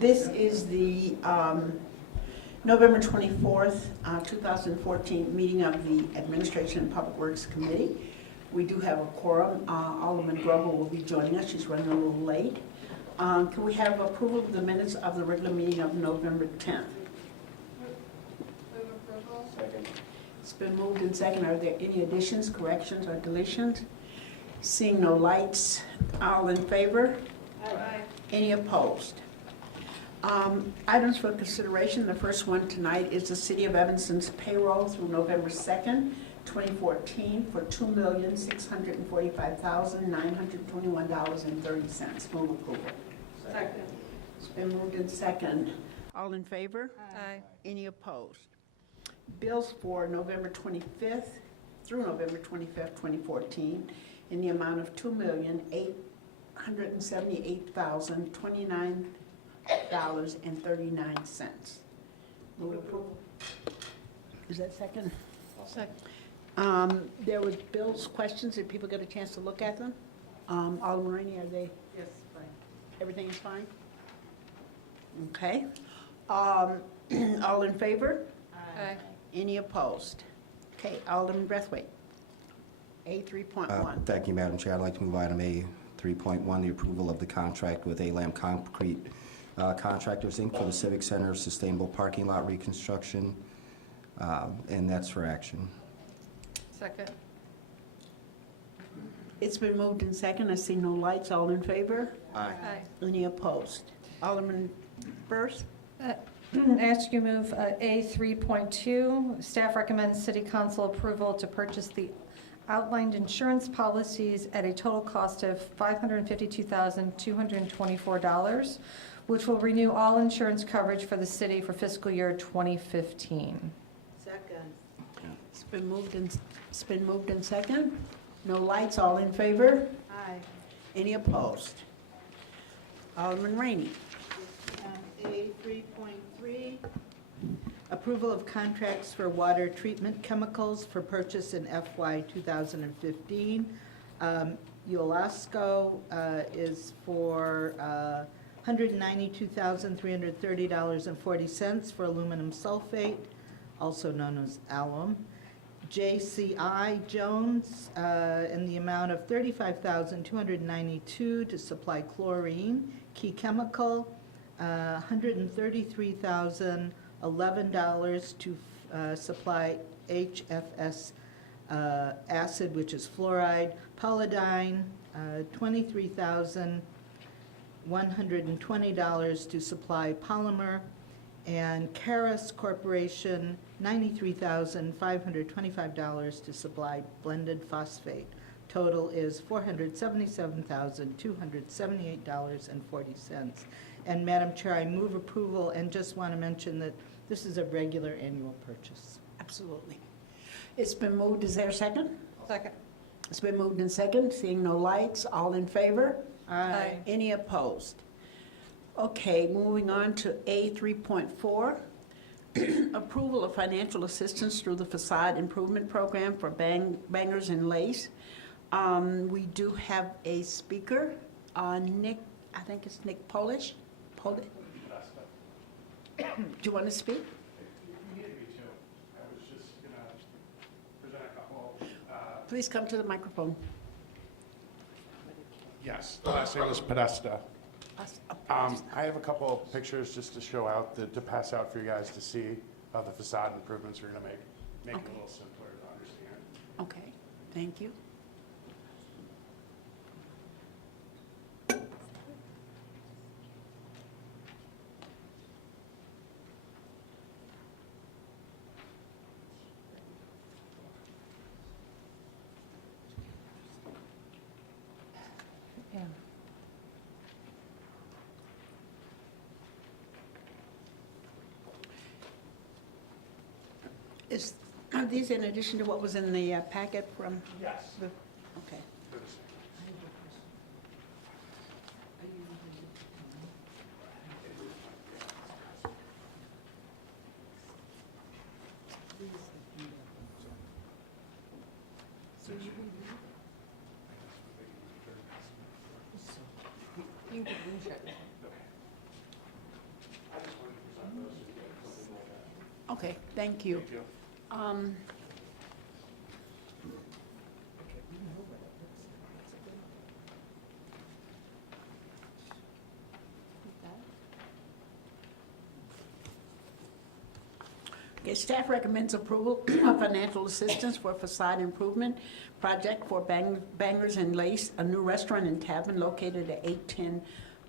This is the November 24th, 2014 meeting of the Administration and Public Works Committee. We do have a quorum. Alderman Grover will be joining us. She's running a little late. Can we have approval of the minutes of the regular meeting of November 10th? Move approval. Second. It's been moved and second. Are there any additions, corrections, or deletions? Seeing no lights, all in favor? Aye. Any opposed? Items for consideration. The first one tonight is the City of Evanston's payroll through November 2nd, 2014 for $2,645,921.30. Move approval. Second. It's been moved in second. All in favor? Aye. Any opposed? Bills for November 25th through November 25th, 2014 in the amount of $2,878,029.39. Move approval. Is that second? Second. There was bills, questions. Did people get a chance to look at them? Alderman Rainey, are they? Yes, fine. Everything is fine? Okay. All in favor? Aye. Any opposed? Okay, Alderman Brathwaite. A 3.1. Thank you, Madam Chair. I'd like to move item A 3.1, the approval of the contract with ALAM Concrete Contractors, Inc. for the Civic Center Sustainable Parking Lot Reconstruction, and that's for action. Second. It's been moved in second. I see no lights. All in favor? Aye. Aye. Any opposed? Alderman Burrs? Ask you move A 3.2. Staff recommends City Council approval to purchase the outlined insurance policies at a total cost of $552,224, which will renew all insurance coverage for the city for fiscal year 2015. Second. It's been moved in second. No lights. All in favor? Aye. Any opposed? Alderman Rainey. A 3.3, approval of contracts for water treatment chemicals for purchase in FY 2015. Ulasco is for $192,330.40 for aluminum sulfate, also known as alum. JCI Jones in the amount of $35,292 to supply chlorine. Key Chemical, $133,011 to supply HFS acid, which is fluoride. Polydine, $23,120 to supply polymer. And Caris Corporation, $93,525 to supply blended phosphate. Total is $477,278.40. And Madam Chair, I move approval and just want to mention that this is a regular annual purchase. Absolutely. It's been moved. Is there a second? Second. It's been moved in second. Seeing no lights. All in favor? Aye. Any opposed? Okay, moving on to A 3.4. Approval of financial assistance through the Facade Improvement Program for Bangers and Lace. We do have a speaker, Nick, I think it's Nick Polish. Do you want to speak? You needed me to. I was just going to present a couple. Please come to the microphone. Yes, the last name is Podesta. I have a couple of pictures just to show out, to pass out for you guys to see of the facade improvements we're going to make it Okay. a little simpler to understand. Okay, thank you. Yeah. Are these in addition to what was in the packet from Yes. the, okay. You can read it. Okay, thank you. Thank you. Um, Okay, staff recommends approval of financial assistance for facade improvement project for Bangers and Lace, a new restaurant and tavern located at 810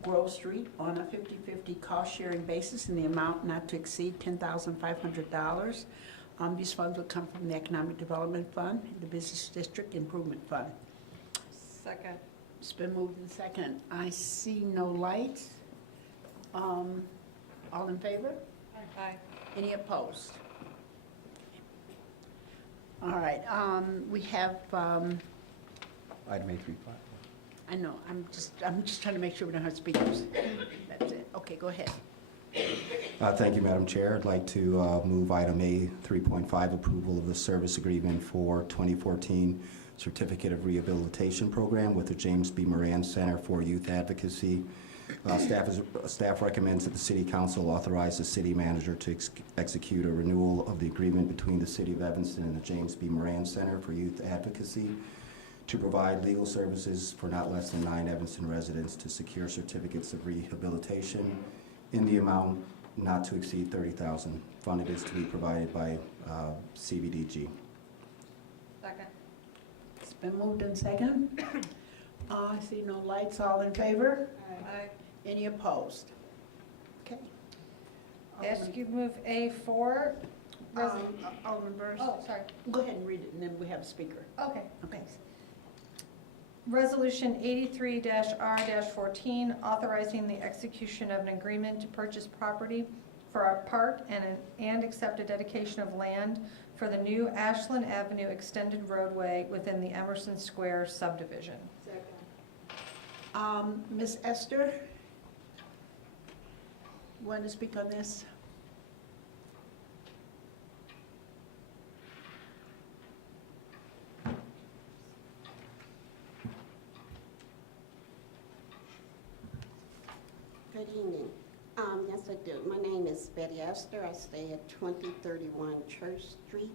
Grove Street on a 50/50 cost-sharing basis in the amount not to exceed $10,500. These funds will come from the Economic Development Fund, the Business District Improvement Fund. Second. It's been moved and second. I see no lights. All in favor? Aye. Any opposed? All right, we have, Item A3.1. I know, I'm just trying to make sure we don't have speakers. That's it. Okay, go ahead. Thank you, Madam Chair. I'd like to move item A 3.5, approval of the service agreement for 2014 Certificate of Rehabilitation Program with the James B. Moran Center for Youth Advocacy. Staff recommends that the City Council authorize the city manager to execute a renewal of the agreement between the City of Evanston and the James B. Moran Center for Youth Advocacy to provide legal services for not less than 9 Evanston residents to secure certificates of rehabilitation in the amount not to exceed $30,000. Funded is to be provided by CBDG. Second. It's been moved and second. I see no lights. All in favor? Aye. Any opposed? Okay. Ask you move A4. Alderman Burrs? Oh, sorry. Go ahead and read it, and then we have a speaker. Okay. Okay. Resolution 83-R-14, authorizing the execution of an agreement to purchase property for a park and accept a dedication of land for the new Ashland Avenue extended roadway within the Emerson Square subdivision. Ms. Esther, want to speak on this? Good evening. Yes, I do. My name is Betty Esther. I stay at 2031 Church Street.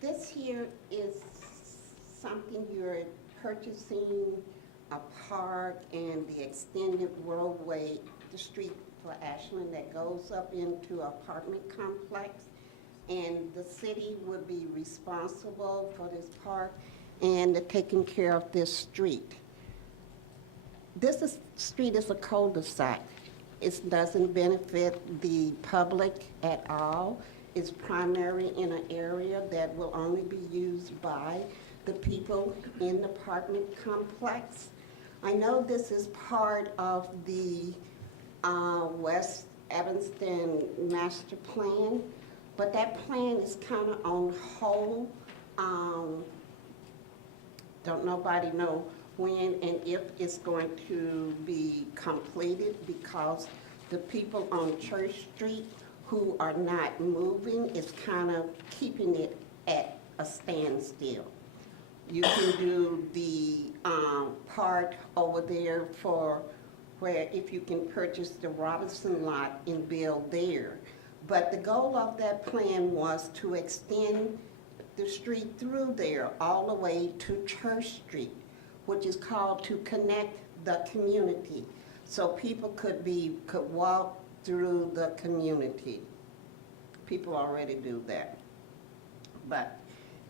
This here is something you're purchasing, a park and the extended roadway, the street for Ashland that goes up into apartment complex. And the city would be responsible for this park and taking care of this street. Street is a cul-de-sac. It doesn't benefit the public at all. It's primary in an area that will only be used by the people in the apartment complex. I know this is part of the West Evanston Master Plan, but that plan is kind of on hold. Don't nobody know when and if it's going to be completed because the people on Church Street who are not moving is kind of keeping it at a standstill. You can do the part over there for where if you can purchase the Robinson lot and build there. But the goal of that plan was to extend the street through there all the way to Church Street, which is called to connect the community. So people could walk through the community. People already do that. But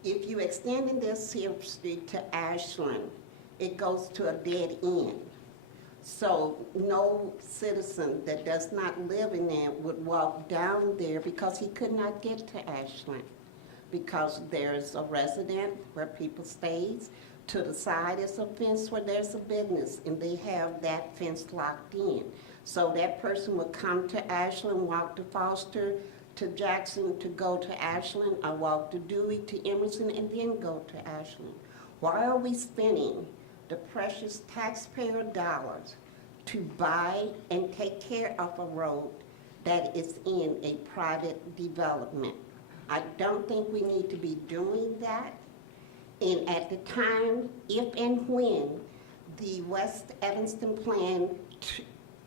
if you extending this here street to Ashland, it goes to a dead end. So no citizen that does not live in there would walk down there because he could not get to Ashland. Because there's a resident where people stays. To the side is a fence where there's a business and they have that fence locked in. So that person would come to Ashland, walk to Foster, to Jackson to go to Ashland, or walk to Dewey to Emerson and then go to Ashland. Why are we spending the precious taxpayer dollars to buy and take care of a road that is in a private development? I don't think we need to be doing that. And at the time, if and when the West Evanston plan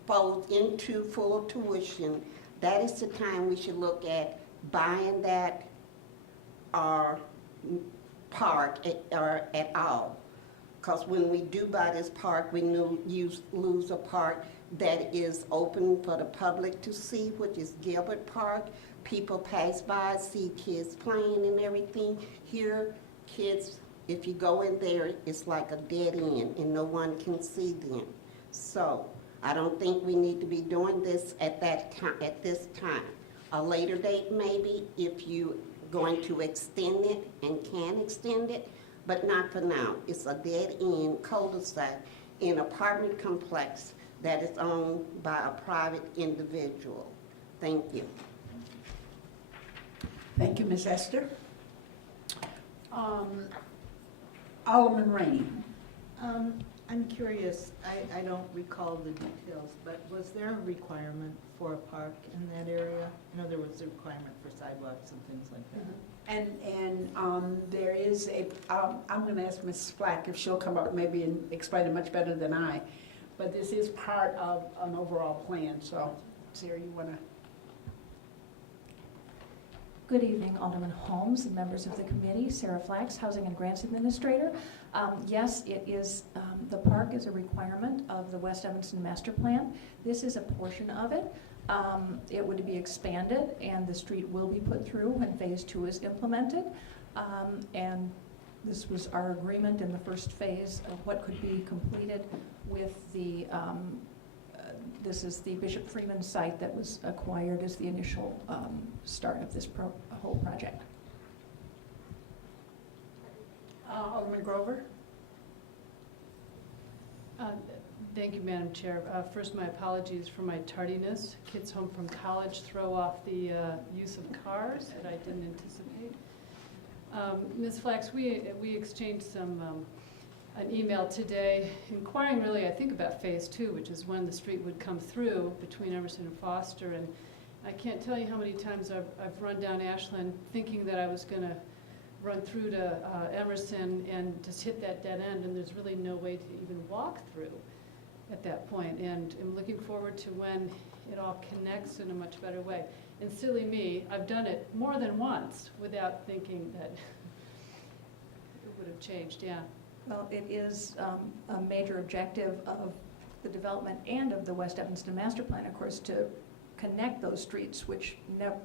falls into full tuition, that is the time we should look at buying that or park or at all. Because when we do buy this park, we lose a park that is open for the public to see, which is Gilbert Park. People pass by, see kids playing and everything. Here, kids, if you go in there, it's like a dead end and no one can see them. So I don't think we need to be doing this at this time. A later date maybe, if you going to extend it and can extend it, but not for now. It's a dead-end cul-de-sac in an apartment complex that is owned by a private individual. Thank you. Thank you, Ms. Esther. Alderman Rainey. I'm curious, I don't recall the details, but was there a requirement for a park in that area? I know there was a requirement for sidewalks and things like that. And there is I'm going to ask Ms. Flack if she'll come up maybe and explain it much better than I, but this is part of an overall plan, so Sarah, you want to? Good evening, Alderman Holmes and members of the committee. Sarah Flax, Housing and Grants Administrator. Yes, it is, the park is a requirement of the West Evanston Master Plan. This is a portion of it. It would be expanded and the street will be put through when phase 2 is implemented. And this was our agreement in the first phase of what could be completed with the this is the Bishop Freeman site that was acquired as the initial start of this whole project. Alderman Grover? Thank you, Madam Chair. First, my apologies for my tardiness. Kids home from college throw off the use of cars that I didn't anticipate. Ms. Flax, we exchanged an email today inquiring really, I think, about phase 2, which is when the street would come through between Emerson and Foster. And I can't tell you how many times I've run down Ashland thinking that I was going to run through to Emerson and just hit that dead end, and there's really no way to even walk through at that point. And I'm looking forward to when it all connects in a much better way. And silly me, I've done it more than once without thinking that it would have changed, yeah. Well, it is a major objective of the development and of the West Evanston Master Plan, of course, to connect those streets, which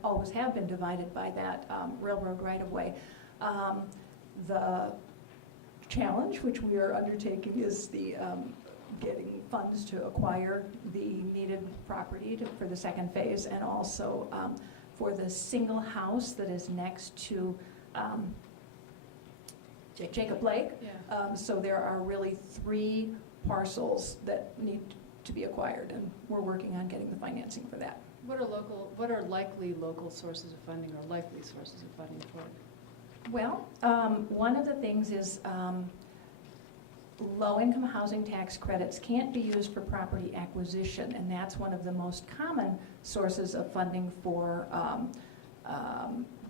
always have been divided by that railroad right-of-way. The challenge which we are undertaking is the getting funds to acquire the needed property for the second phase, and also for the single house that is next to Jacob Lake. Yeah. So there are really 3 parcels that need to be acquired, and we're working on getting the financing for that. What are likely local sources of funding or likely sources of funding for it? Well, one of the things is low-income housing tax credits can't be used for property acquisition, and that's one of the most common sources of funding for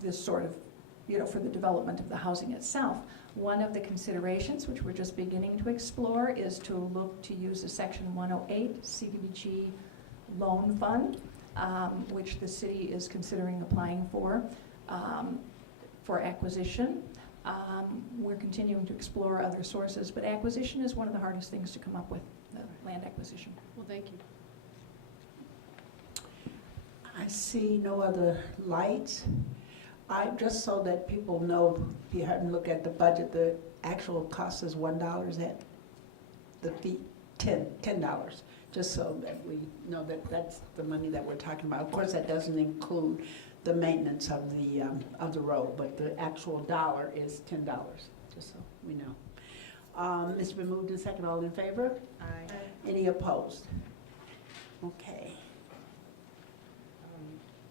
this sort of, for the development of the housing itself. One of the considerations, which we're just beginning to explore, is to look to use a Section 108 CDBG loan fund, which the city is considering applying for acquisition. We're continuing to explore other sources, but acquisition is one of the hardest things to come up with, land acquisition. Well, thank you. I see no other lights. Just so that people know, if you haven't looked at the budget, the actual cost is $1. Is that the fee? $10. Just so that we know that that's the money that we're talking about. Of course, that doesn't include the maintenance of the road, but the actual dollar is $10. Just so we know. It's been moved and second. All in favor? Aye. Any opposed? Okay.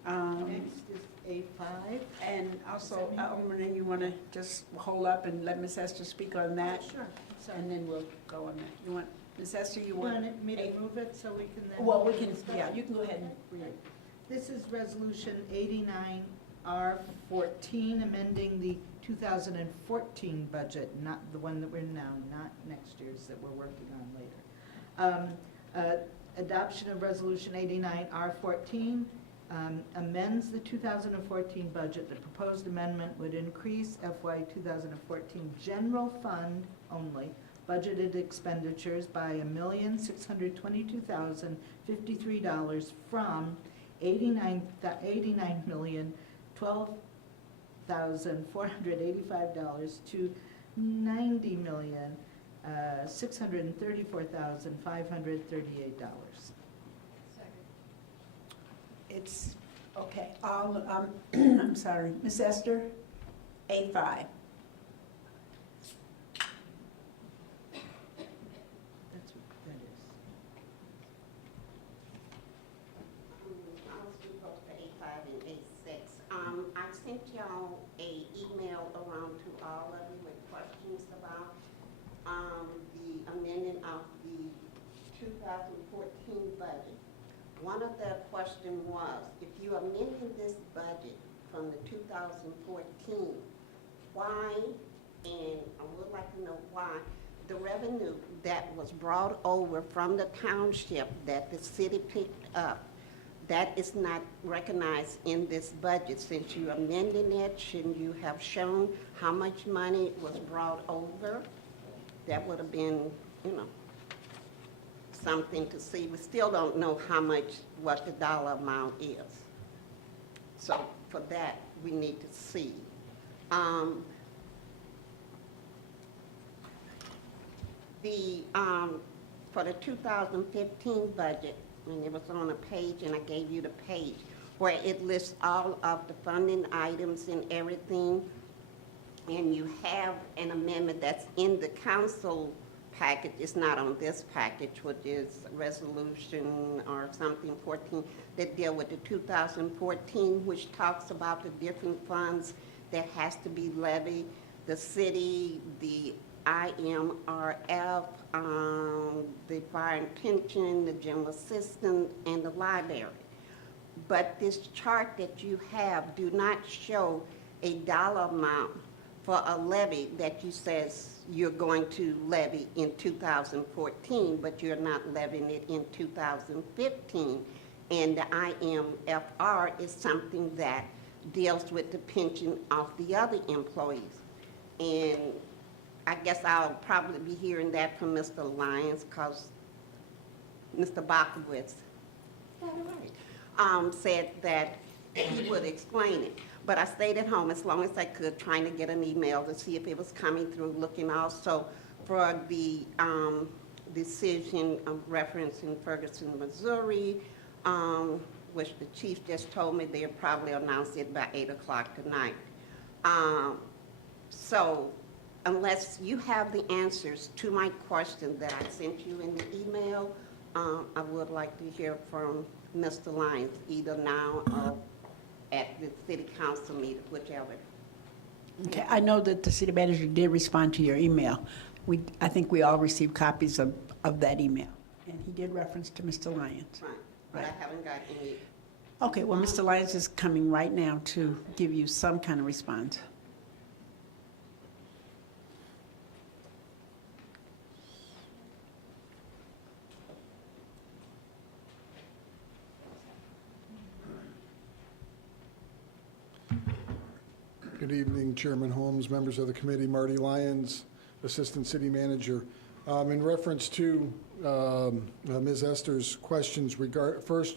Next is A5. And also, Alderman, you want to just hold up and let Ms. Esther speak on that? Sure. And then we'll go on that. You want, Ms. Esther, you You want? want me to move it so we can then? Well, we can, discuss? yeah, you can go ahead and read it. This is Resolution 89R14, amending the 2014 budget, not the one that we're in now, not next year's that we're working on later. Adoption of Resolution 89R14 amends the 2014 budget. The proposed amendment would increase FY 2014 general fund only budgeted expenditures by $1,622,053 from $89,012,485 to $90,634,538. It's, okay, all, I'm sorry, Ms. Esther, A5. That's what that is. I'll speak both for A5 and A6. I sent y'all a email around to all of you with questions about the amendment of the 2014 budget. One of the questions was, if you amended this budget from the 2014, why, and I would like to know why, the revenue that was brought over from the township that the city picked up, that is not recognized in this budget. Since you amended it, shouldn't you have shown how much money was brought over? That would have been, you know, something to see. We still don't know how much, what the dollar amount is. So for that, we need to see. For the 2015 budget, and it was on a page, and I gave you the page, where it lists all of the funding items and everything, and you have an amendment that's in the council package. It's not on this package, which is resolution or something 14 that deal with the 2014, which talks about the different funds that has to be levied, the city, the IMRF, the fire and pension, the general assistant, and the library. But this chart that you have do not show a dollar amount for a levy that you says you're going to levy in 2014, but you're not levying it in 2015. And the IMFR is something that deals with the pension of the other employees. And I guess I'll probably be hearing that from Mr. Lyons, because Mr. Bakowitz, said that he would explain it. But I stayed at home as long as I could, trying to get an email to see if it was coming through, looking also for the decision of reference in Ferguson, Missouri, which the chief just told me they'll probably announce it by 8 o'clock tonight. So unless you have the answers to my question that I sent you in the email, I would like to hear from Mr. Lyons, either now or at the city council meeting, whichever. Okay, I know that the city manager did respond to your email. I think we all received copies of that email, and he did reference to Mr. Lyons. Right, but I haven't got any. Okay, well, Mr. Lyons is coming right now to give you some kind of response. Good evening, Chairman Holmes, members of the committee, Marty Lyons, Assistant City Manager. In reference to Ms. Esther's questions, regarding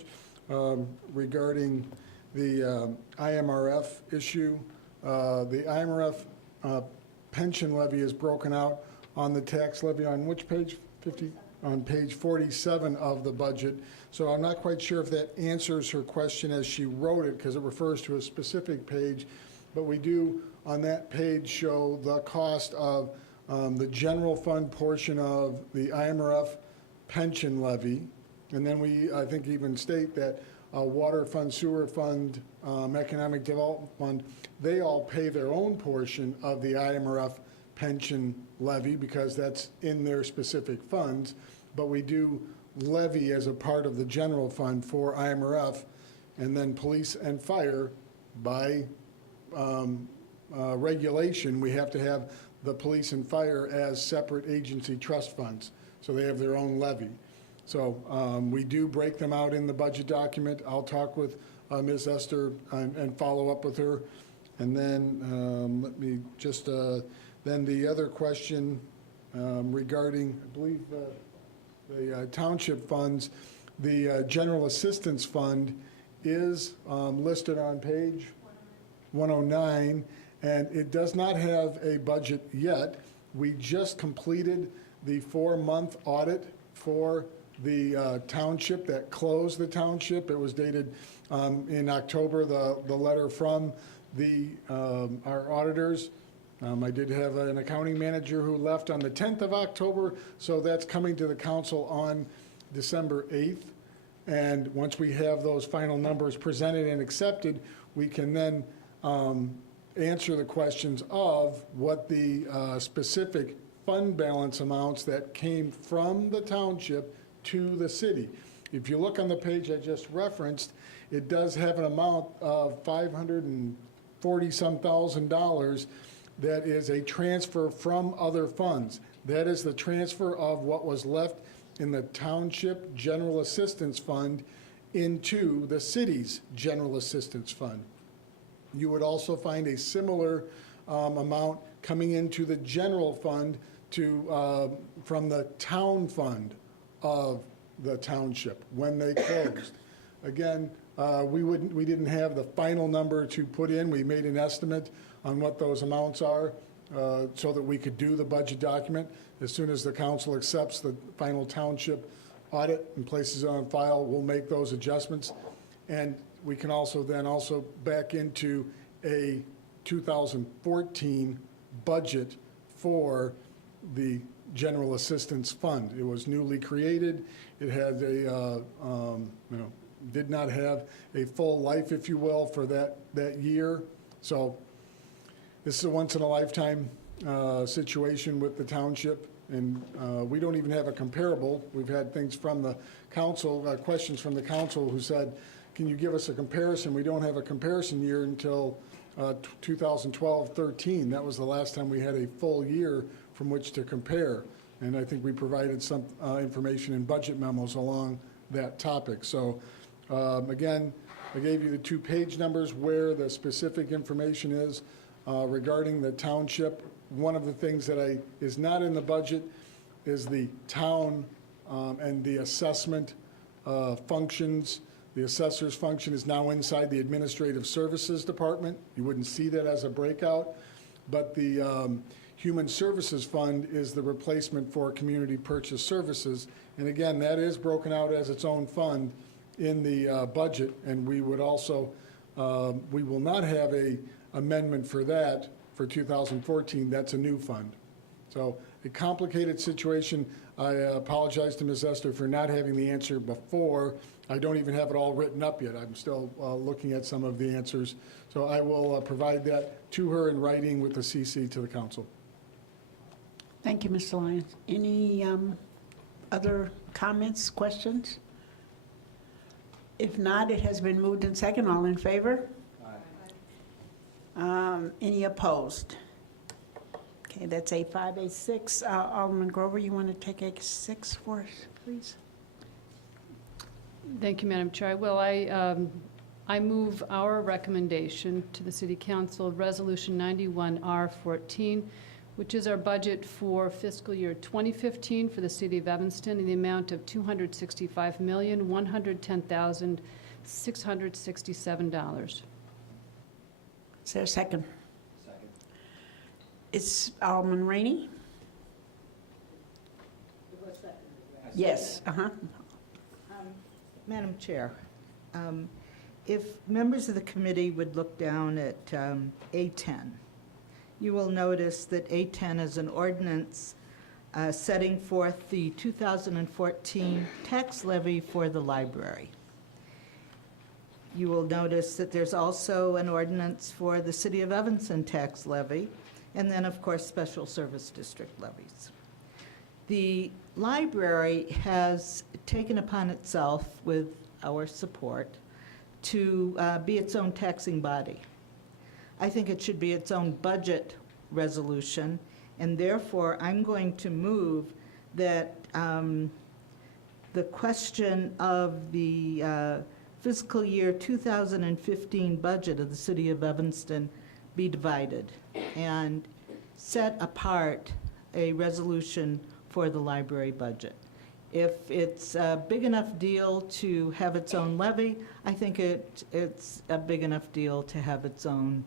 the IMRF issue, the IMRF pension levy is broken out on the tax levy on which page? 50? On page 47 of the budget. So I'm not quite sure if that answers her question as she wrote it, because it refers to a specific page. But we do, on that page, show the cost of the general fund portion of the IMRF pension levy. And then we, I think, even state that water fund, sewer fund, economic development fund, they all pay their own portion of the IMRF pension levy because that's in their specific funds. But we do levy as a part of the general fund for IMRF, and then police and fire by regulation, we have to have the police and fire as separate agency trust funds, so they have their own levy. So we do break them out in the budget document. I'll talk with Ms. Esther and follow up with her. And then let me just, then the other question regarding, I believe, the township funds, the general assistance fund is listed on page 109, and it does not have a budget yet. We just completed the 4-month audit for the township that closed the township. It was dated in October, the letter from our auditors. I did have an accounting manager who left on the 10th of October, so that's coming to the council on December 8th. And once we have those final numbers presented and accepted, we can then answer the questions of what the specific fund balance amounts that came from the township to the city. If you look on the page I just referenced, it does have an amount of $540-some thousand that is a transfer from other funds. That is the transfer of what was left in the Township General Assistance Fund into the city's General Assistance Fund. You would also find a similar amount coming into the general fund from the town fund of the township when they closed. Again, we didn't have the final number to put in. We made an estimate on what those amounts are so that we could do the budget document. As soon as the council accepts the final township audit and places it on file, we'll make those adjustments. And we can also then back into a 2014 budget for the General Assistance Fund. It was newly created. It had did not have a full life, if you will, for that year. So this is a once-in-a-lifetime situation with the township, and we don't even have a comparable. We've had things from the council, questions from the council who said, can you give us a comparison? We don't have a comparison year until 2012-13. That was the last time we had a full year from which to compare. And I think we provided some information in budget memos along that topic. So again, I gave you the 2 page numbers where the specific information is regarding the township. One of the things that is not in the budget is the town and the assessment functions. The assessor's function is now inside the Administrative Services Department. You wouldn't see that as a breakout, but the Human Services Fund is the replacement for Community Purchase Services. And again, that is broken out as its own fund in the budget, and we would also, we will not have a amendment for that for 2014. That's a new fund. So a complicated situation. I apologize to Ms. Esther for not having the answer before. I don't even have it all written up yet. I'm still looking at some of the answers. So I will provide that to her in writing with the CC to the council. Thank you, Mr. Lyons. Any other comments, questions? If not, it has been moved and second. All in favor? Aye. Any opposed? Okay, that's A5, A6. Alderman Grover, you want to take A6 for us, please? Thank you, Madam Chair. Well, I move our recommendation to the City Council, Resolution 91R14, which is our budget for fiscal year 2015 for the City of Evanston in the amount of $265,110,667. Is there a second? Second. It's Alderman Rainey? Yes, Madam Chair, if members of the committee would look down at A10, you will notice that A10 is an ordinance setting forth the 2014 tax levy for the library. You will notice that there's also an ordinance for the City of Evanston tax levy, and then, of course, special service district levies. The library has taken upon itself, with our support, to be its own taxing body. I think it should be its own budget resolution, and therefore I'm going to move that the question of the fiscal year 2015 budget of the city of Evanston be divided and set apart a resolution for the library budget. If it's a big enough deal to have its own levy, I think it's a big enough deal to have its own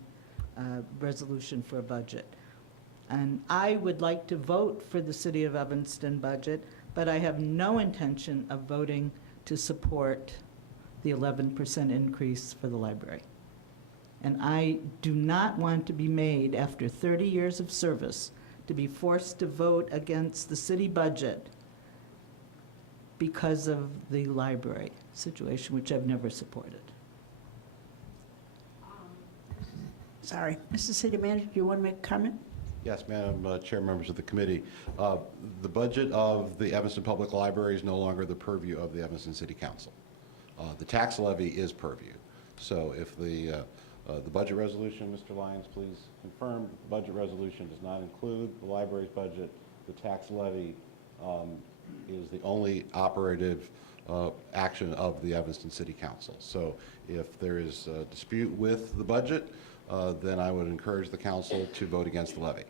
resolution for a budget. And I would like to vote for the City of Evanston budget, but I have no intention of voting to support the 11% increase for the library. And I do not want to be made, after 30 years of service, to be forced to vote against the city budget because of the library situation, which I've never supported. Sorry. Mr. City Manager, do you want to make a comment? Yes, Madam Chair, members of the committee. The budget of the Evanston Public Library is no longer the purview of the Evanston City Council. The tax levy is purview. So if the budget resolution, Mr. Lyons, please confirm, the budget resolution does not include the library's budget. The tax levy is the only operative action of the Evanston City Council. So if there is a dispute with the budget, then I would encourage the council to vote against the levy.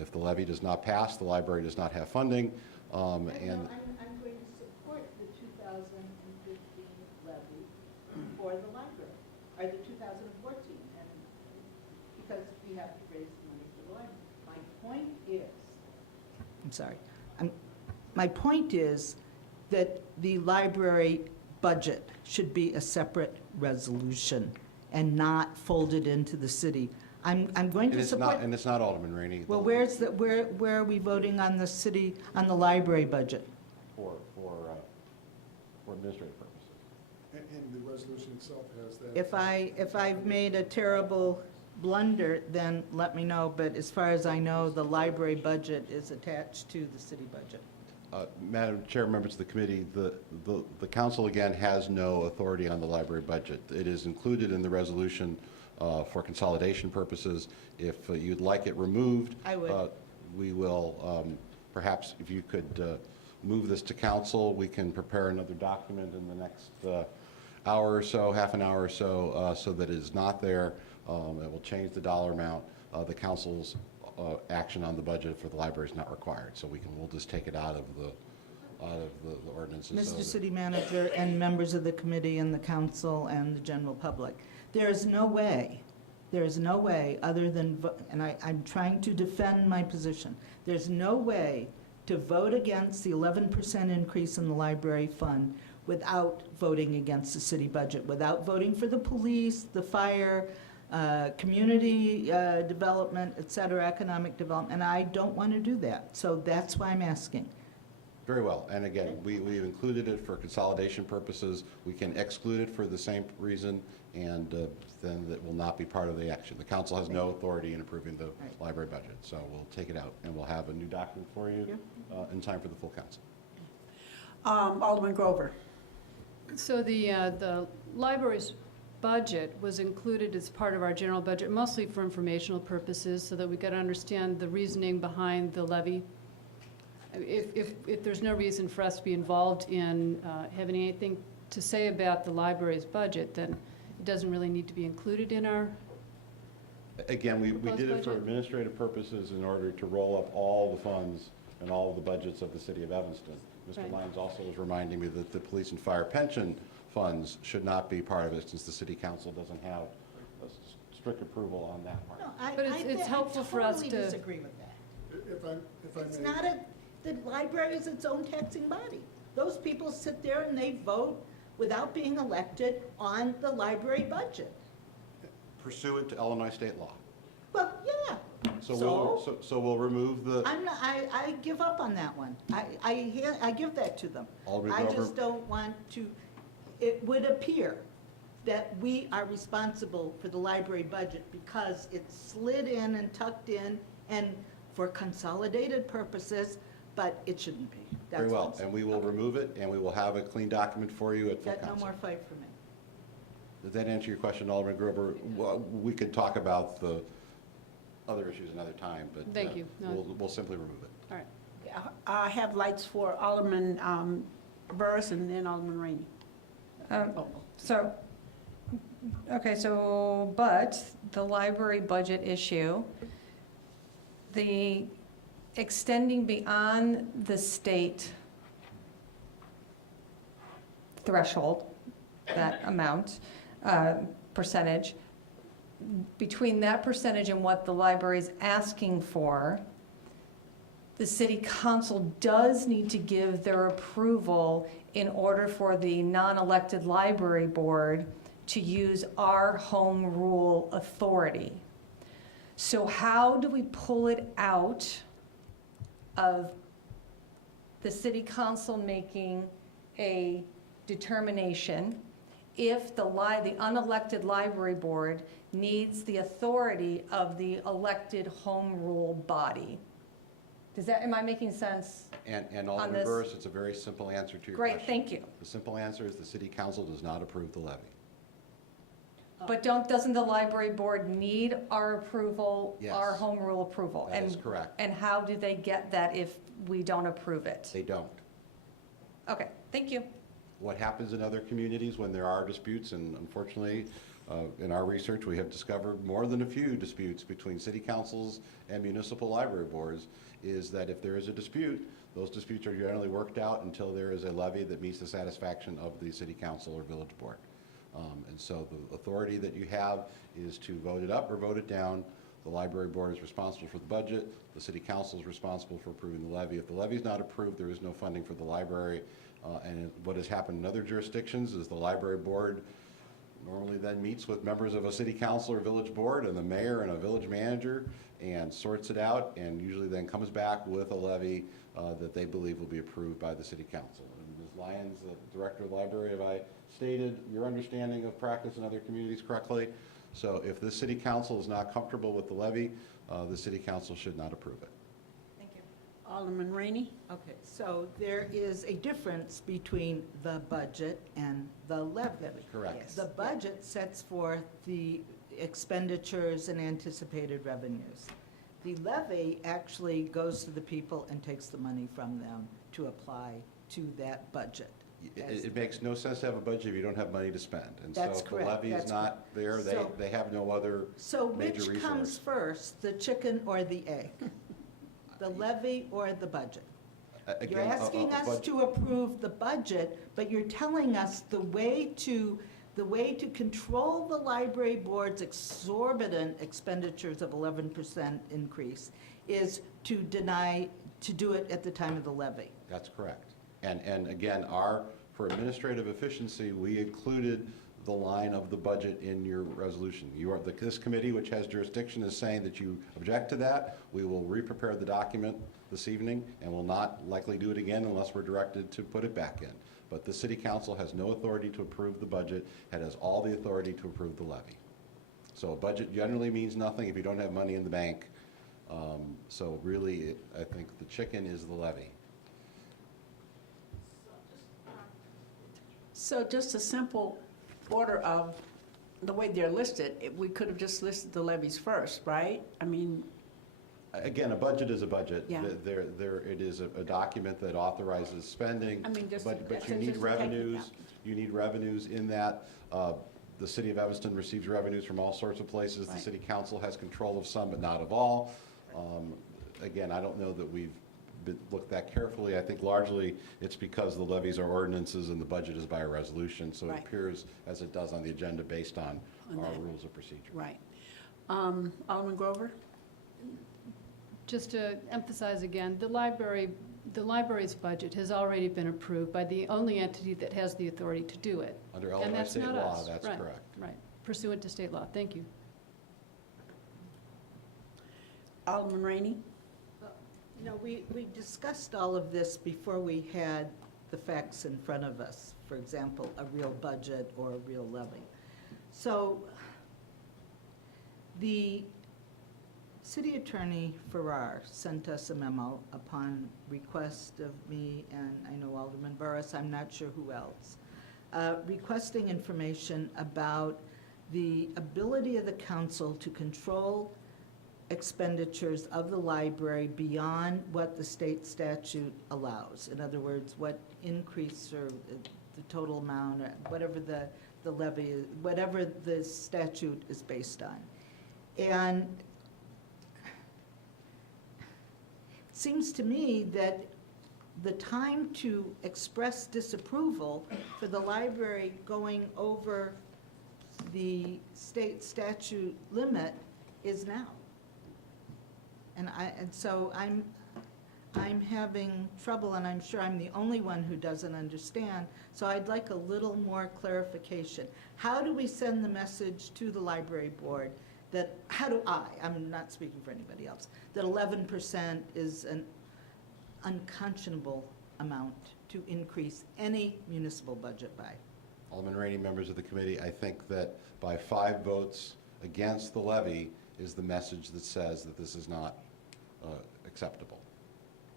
If the levy does not pass, the library does not have funding, and I'm going to support the 2015 levy for the library, or the 2014, and because we have to raise the money for the library. My point is, I'm sorry, my point is that the library budget should be a separate resolution and not folded into the city. I'm going to support. And it's not, Alderman Rainey. Well, where are we voting on the city, on the library budget? For administrative purposes. And the resolution itself has that. If I've made a terrible blunder, then let me know, but as far as I know, the library budget is attached to the city budget. Madam Chair, members of the committee, the council, again, has no authority on the library budget. It is included in the resolution for consolidation purposes. If you'd like it removed, I would. We will, perhaps if you could move this to council, we can prepare another document in the next hour or so, half an hour or so, so that it is not there. It will change the dollar amount. The council's action on the budget for the library is not required, so we'll just take it out of the ordinances. Mr. City Manager and members of the committee and the council and the general public, there is no way other than, and I'm trying to defend my position, there's no way to vote against the 11% increase in the library fund without voting against the city budget, without voting for the police, the fire, community development, et cetera, economic development, and I don't want to do that. So that's why I'm asking. Very well. And again, we've included it for consolidation purposes. We can exclude it for the same reason, and then that will not be part of the action. The council has no authority in approving the library budget, so we'll take it out, and we'll have a new document for you in time for the full council. Alderman Grover. So the library's budget was included as part of our general budget, mostly for informational purposes, so that we could understand the reasoning behind the levy. If there's no reason for us to be involved in having anything to say about the library's budget, then it doesn't really need to be included in our. Again, we did it for budget? administrative purposes in order to roll up all the funds and all of the budgets of the city of Evanston. Mr. Right. Lyons also was reminding me that the police and fire pension funds should not be part of it, since the city council doesn't have a strict approval on that part. No, But it's helpful for us I totally to- disagree with that. If I It's may. not the library is its own taxing body. Those people sit there and they vote without being elected on the library budget. Pursuant to Illinois state law. Well, yeah. So we'll remove the. I give up on that one. I give that to them. Alderman I Grover. just don't want to, it would appear that we are responsible for the library budget because it's slid in and tucked in and for consolidated purposes, but it shouldn't be. That's Very what well, I'm saying. and we will remove it, and we will have a clean document for you at full Got no council. more fight for me. Does that answer your question, Alderman Gruber? Well, we could talk about the other issues another time, but Thank you. No. we'll simply remove it. All right. I have lights for Alderman Burris and then Alderman Rainey. Oh, So, okay, so, but the library budget issue, the extending beyond the state threshold, that amount, percentage, between that percentage and what the library is asking for, the city council does need to give their approval in order for the non-elected library board to use our home rule authority. So how do we pull it out of the city council making a determination if the unelected library board needs the authority of the elected home rule body? Am I making sense? And on Alderman this? Burris, it's a very simple answer to your question. Great, thank you. The simple answer is the city council does not approve the levy. But doesn't the library board need our approval, Yes. our home rule approval? That is correct. And how do they get that if we don't approve it? They don't. Okay, thank you. What happens in other communities when there are disputes, and unfortunately, in our research, we have discovered more than a few disputes between city councils and municipal library boards, is that if there is a dispute, those disputes are generally worked out until there is a levy that meets the satisfaction of the city council or village board. And so the authority that you have is to vote it up or vote it down. The library board is responsible for the budget. The city council is responsible for approving the levy. If the levy is not approved, there is no funding for the library. And what has happened in other jurisdictions is the library board normally then meets with members of a city council or village board and the mayor and a village manager and sorts it out, and usually then comes back with a levy that they believe will be approved by the city council. And Ms. Lyons, the director of the library, have I stated your understanding of practice in other communities correctly? So if the city council is not comfortable with the levy, the city council should not approve it. Thank you. Alderman Rainey? Okay, so there is a difference between the budget and the levy. Correct. The budget sets forth the expenditures and anticipated revenues. The levy actually goes to the people and takes the money from them to apply to that budget. It makes no sense to have a budget if you don't have money to spend. And so That's if the correct, levy is that's not there, So- they have no other So major which comes resource. first, the chicken or the egg? The levy or the budget? You're Again, asking us to approve the budget, but you're telling us the way to control the library board's exorbitant expenditures of 11% increase is to do it at the time of the levy. That's correct. And again, for administrative efficiency, we included the line of the budget in your resolution. This committee, which has jurisdiction, is saying that you object to that. We will re-prepare the document this evening and will not likely do it again unless we're directed to put it back in. But the city council has no authority to approve the budget. It has all the authority to approve the levy. So a budget generally means nothing if you don't have money in the bank. So really, I think the chicken is the levy. So just a simple order of the way they're listed, we could have just listed the levies first, right? I mean, Again, a budget is a budget. Yeah. It is a document that authorizes spending. I mean, just- But that's you need just a revenues, technicality. you need revenues in that. The city of Evanston receives revenues from all sorts of places. The Right. city council has control of some, but not of all. Again, I don't know that we've looked that carefully. I think largely it's because the levies are ordinances and the budget is by a resolution, so it Right. appears as it does on the agenda based on On our that. rules of procedure. right. Alderman Grover? Just to emphasize again, the library's budget has already been approved by the only entity that has the authority to do it. Under And Illinois that's state not law, us. that's Right, correct. Right, pursuant to state law. Thank you. Alderman Rainey? No, we discussed all of this before we had the facts in front of us. For example, a real budget or a real levy. So the city attorney Farrar sent us a memo upon request of me, and I know Alderman Burris, I'm not sure who else, requesting information about the ability of the council to control expenditures of the library beyond what the state statute allows. In other words, what increase or the total amount, or whatever the levy, is, whatever the statute is based on. And it seems to me that the time to express disapproval for the library going over the state statute limit is now. And so I'm having trouble, and I'm sure I'm the only one who doesn't understand, so I'd like a little more clarification. How do we send the message to the library board that, I'm not speaking for anybody else, that 11% is an unconscionable amount to increase any municipal budget by? Alderman Rainey, members of the committee, I think that by 5 votes against the levy is the message that says that this is not acceptable.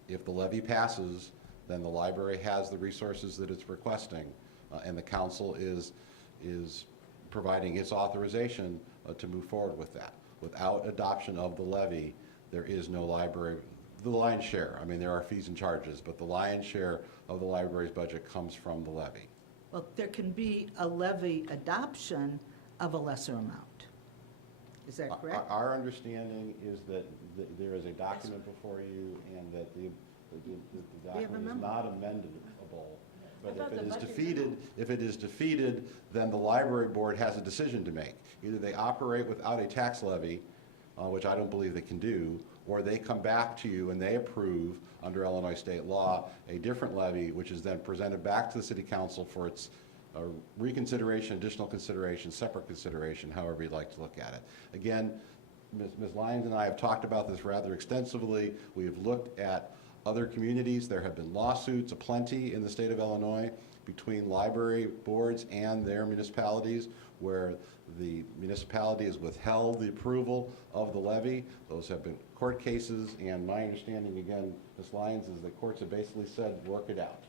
If the levy passes, then the library has the resources that it's requesting, and the council is providing its authorization to move forward with that. Without adoption of the levy, there is no library. The lion's share, I mean, there are fees and charges, but the lion's share of the library's budget comes from the levy. Well, there can be a levy adoption of a lesser amount. Is that correct? Our understanding is that there is a document before you, and that the document is not amendable. But if it is defeated, then the library board has a decision to make. Either they operate without a tax levy, which I don't believe they can do, or they come back to you and they approve, under Illinois state law, a different levy, which is then presented back to the city council for its reconsideration, additional consideration, separate consideration, however you'd like to look at it. Again, Ms. Lyons and I have talked about this rather extensively. We have looked at other communities. There have been lawsuits aplenty in the state of Illinois between library boards and their municipalities, where the municipality has withheld the approval of the levy. Those have been court cases, and my understanding, again, Ms. Lyons, is that courts have basically said, work it out.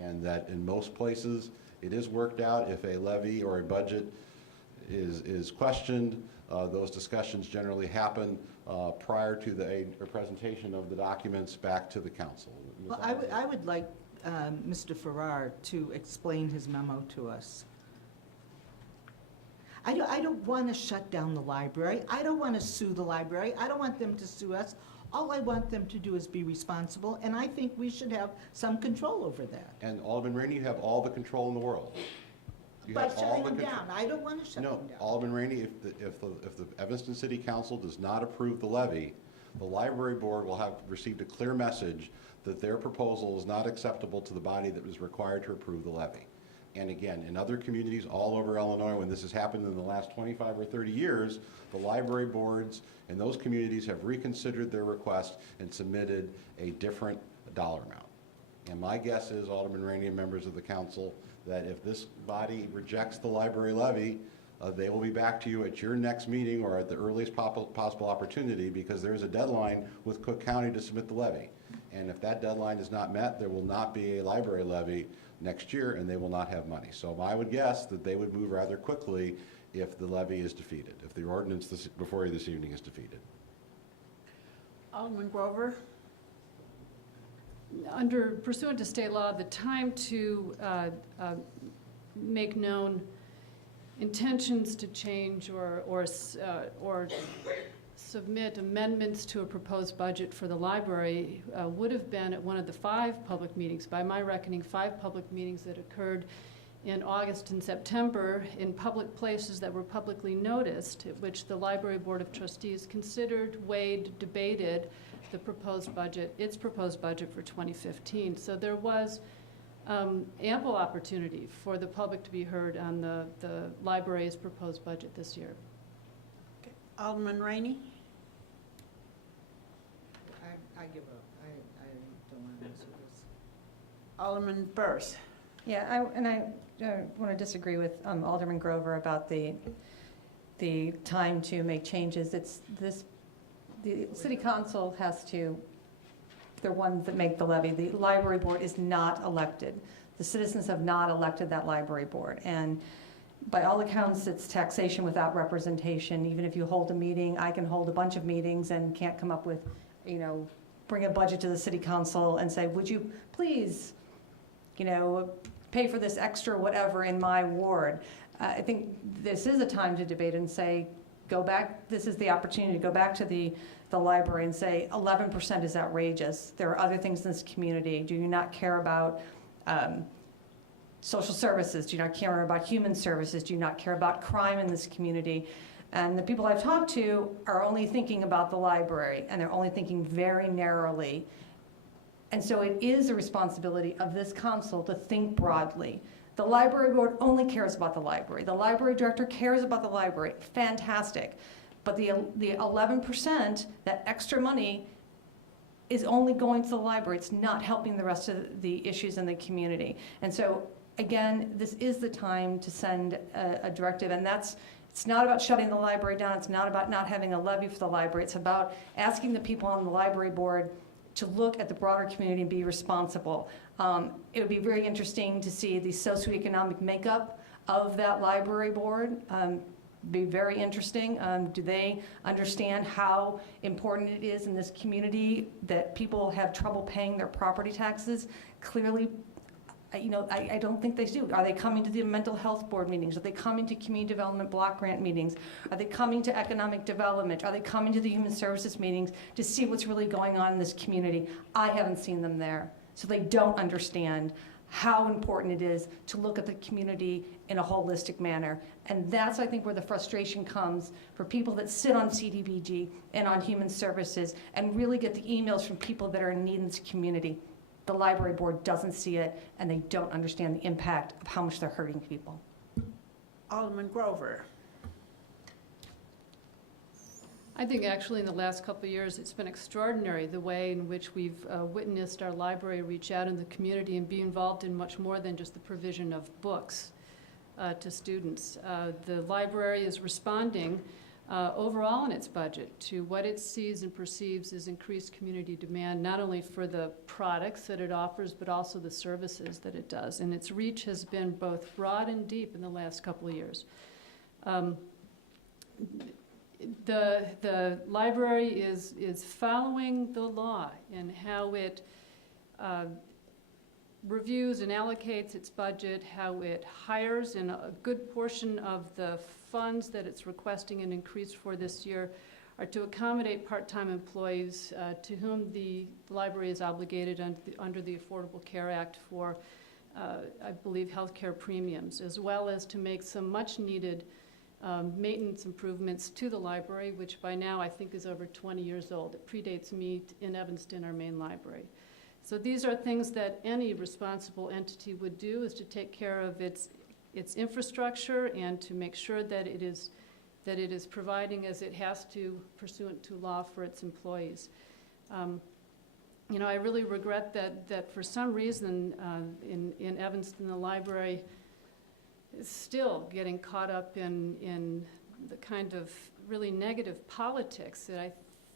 And that in most places, it is worked out. If a levy or a budget is questioned, those discussions generally happen prior to the presentation of the documents back to the council. Well, I would like Mr. Farrar to explain his memo to us. I don't want to shut down the library. I don't want to sue the library. I don't want them to sue us. All I want them to do is be responsible, and I think we should have some control over that. And Alderman Rainey, you have all the control in the world. You By have all shutting the them control. down, I don't want to shut them down. No, Alderman Rainey, if the Evanston City Council does not approve the levy, the library board will have received a clear message that their proposal is not acceptable to the body that was required to approve the levy. And again, in other communities all over Illinois, when this has happened in the last 25 or 30 years, the library boards in those communities have reconsidered their request and submitted a different dollar amount. And my guess is, Alderman Rainey and members of the council, that if this body rejects the library levy, they will be back to you at your next meeting or at the earliest possible opportunity, because there is a deadline with Cook County to submit the levy. And if that deadline is not met, there will not be a library levy next year, and they will not have money. So I would guess that they would move rather quickly if the levy is defeated, if the ordinance before you this evening is defeated. Alderman Grover? Under pursuant to state law, the time to make known intentions to change or submit amendments to a proposed budget for the library would have been at one of the 5 public meetings, by my reckoning, 5 public meetings that occurred in August and September in public places that were publicly noticed, at which the Library Board of Trustees considered, weighed, debated the proposed budget, its proposed budget for 2015. So there was ample opportunity for the public to be heard on the library's proposed budget this year. Okay. Alderman Rainey? I give up. I don't want to answer this. Alderman Burse? Yeah, I want to disagree with Alderman Grover about the time to make changes. The city council has to, they're ones that make the levy. The library board is not elected. The citizens have not elected that library board. And by all accounts, it's taxation without representation. Even if you hold a meeting, I can hold a bunch of meetings and can't come up with, bring a budget to the city council and say, would you please, pay for this extra whatever in my ward. I think this is a time to debate and say, go back, this is the opportunity to go back to the library and say 11% is outrageous. There are other things in this community. Do you not care about social services? Do you not care about human services? Do you not care about crime in this community? And the people I've talked to are only thinking about the library, and they're only thinking very narrowly. And so it is a responsibility of this council to think broadly. The library board only cares about the library. The library director cares about the library. Fantastic. But the 11%, that extra money, is only going to the library. It's not helping the rest of the issues in the community. And so, again, this is the time to send a directive, and it's not about shutting the library down. It's not about not having a levy for the library. It's about asking the people on the library board to look at the broader community and be responsible. It would be very interesting to see the socioeconomic makeup of that library board. Be very interesting. Do they understand how important it is in this community that people have trouble paying their property taxes? Clearly, I don't think they do. Are they coming to the mental health board meetings? Are they coming to community development block grant meetings? Are they coming to economic development? Are they coming to the human services meetings to see what's really going on in this community? I haven't seen them there. So they don't understand how important it is to look at the community in a holistic manner. And that's, I think, where the frustration comes for people that sit on CDBG and on human services and really get the emails from people that are in need in this community. The library board doesn't see it, and they don't understand the impact of how much they're hurting people. Alderman Grover. I think actually in the last couple of years, it's been extraordinary the way in which we've witnessed our library reach out in the community and be involved in much more than just the provision of books to students. The library is responding overall in its budget to what it sees and perceives as increased community demand, not only for the products that it offers, but also the services that it does. And its reach has been both broad and deep in the last couple of years. The library is following the law in how it reviews and allocates its budget, how it hires, and a good portion of the funds that it's requesting an increase for this year are to accommodate part-time employees to whom the library is obligated under the Affordable Care Act for, I believe, healthcare premiums, as well as to make some much-needed maintenance improvements to the library, which by now I think is over 20 years old. It predates me in Evanston, our main library. So these are things that any responsible entity would do, is to take care of its infrastructure and to make sure that it is providing as it has to pursuant to law for its employees. I really regret that for some reason in Evanston, the library is still getting caught up in the kind of really negative politics that I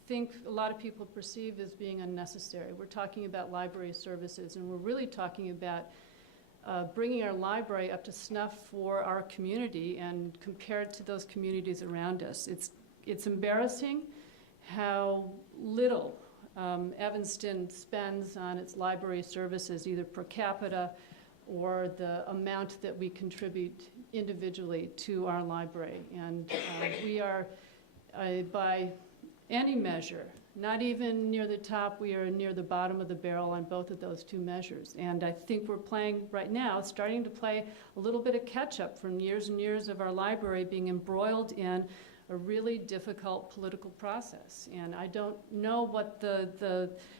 think a lot of people perceive as being unnecessary. We're talking about library services, and we're really talking about bringing our library up to snuff for our community and compared to those communities around us. It's embarrassing how little Evanston spends on its library services, either per capita or the amount that we contribute individually to our library. And we are, by any measure, not even near the top, we are near the bottom of the barrel on both of those two measures. And I think we're playing right now, starting to play a little bit of catch up from years and years of our library being embroiled in a really difficult political process. And I don't know what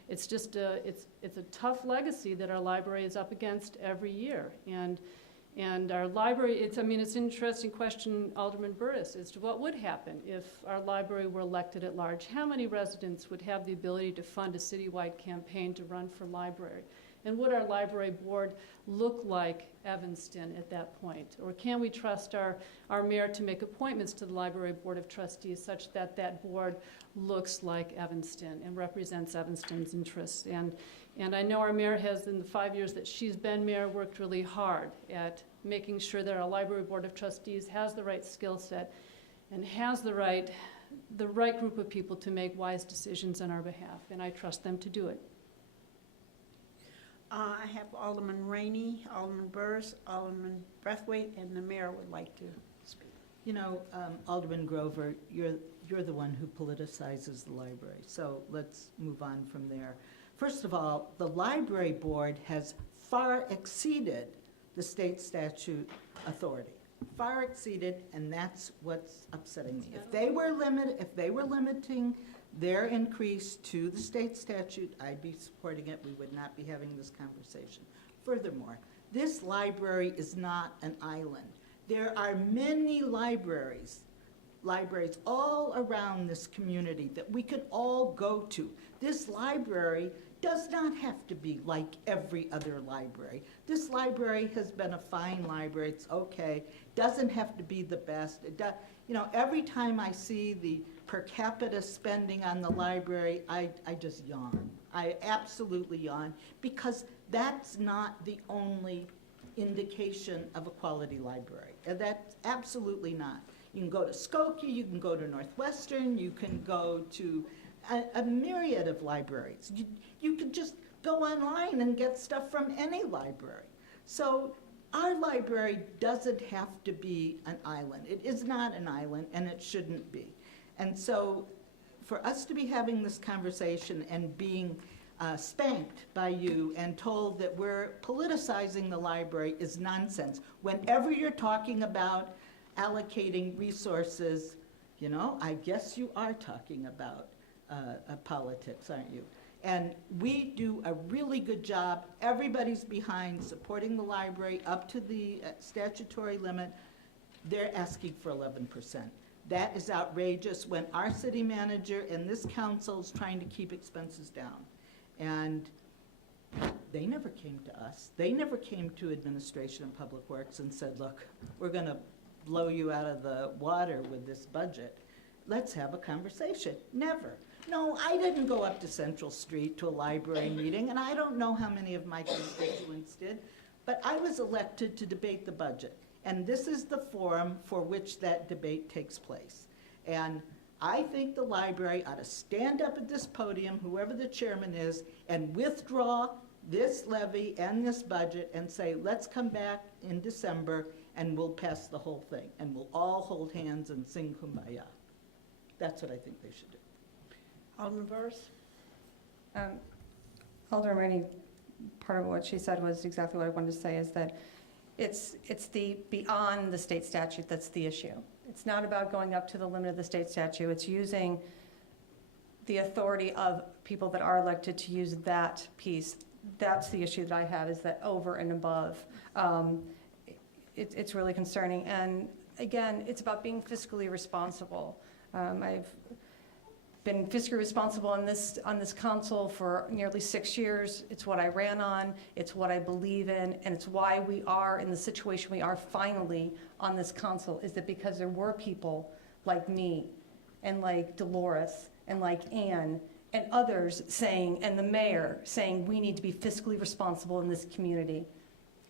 it's just it's a tough legacy that our library is up against every year. And our library, it's an interesting question, Alderman Burris, as to what would happen if our library were elected at large. How many residents would have the ability to fund a citywide campaign to run for library? And would our library board look like Evanston at that point? Or can we trust our mayor to make appointments to the library board of trustees such that that board looks like Evanston and represents Evanston's interests? And I know our mayor has, in the 5 years that she's been mayor, worked really hard at making sure that our library board of trustees has the right skill set and has the right group of people to make wise decisions on our behalf, and I trust them to do it. I have Alderman Rainey, Alderman Burrs, Alderman Brathwaite, and the mayor would like to speak. You know, Alderman Grover, you're the one who politicizes the library, so let's move on from there. First of all, the library board has far exceeded the state statute authority. Far exceeded, and that's what's upsetting me. If they were limiting their increase to the state statute, I'd be supporting it. We would not be having this conversation. Furthermore, this library is not an island. There are many libraries all around this community that we could all go to. This library does not have to be like every other library. This library has been a fine library. It's okay. Doesn't have to be the best. You know, every time I see the per capita spending on the library, I just yawn. I absolutely yawn, because that's not the only indication of a quality library. That's absolutely not. You can go to Skokie, you can go to Northwestern, you can go to a myriad of libraries. You can just go online and get stuff from any library. So our library doesn't have to be an island. It is not an island, and it shouldn't be. And so for us to be having this conversation and being spanked by you and told that we're politicizing the library is nonsense. Whenever you're talking about allocating resources, you know, I guess you are talking about politics, aren't you? And we do a really good job. Everybody's behind supporting the library up to the statutory limit. They're asking for 11%. That is outrageous when our city manager and this council is trying to keep expenses down. And they never came to us. They never came to Administration and Public Works and said, look, we're going to blow you out of the water with this budget. Let's have a conversation. Never. No, I didn't go up to Central Street to a library meeting, and I don't know how many of my constituents did, but I was elected to debate the budget. And this is the forum for which that debate takes place. And I think the library ought to stand up at this podium, whoever the chairman is, and withdraw this levy and this budget and say, let's come back in December and we'll pass the whole thing. And we'll all hold hands and sing Kumbaya. That's what I think they should do. Alderman Burrs? Alderman Rainey, part of what she said was exactly what I wanted to say, is that it's the beyond the state statute that's the issue. It's not about going up to the limit of the state statute. It's using the authority of people that are elected to use that piece. That's the issue that I have, is that over and above. It's really concerning. And again, it's about being fiscally responsible. I've been fiscally responsible on this council for nearly 6 years. It's what I ran on, it's what I believe in, and it's why we are in the situation we are finally on this council, is that because there were people like me and like Dolores and like Ann and others saying, and the mayor saying, we need to be fiscally responsible in this community.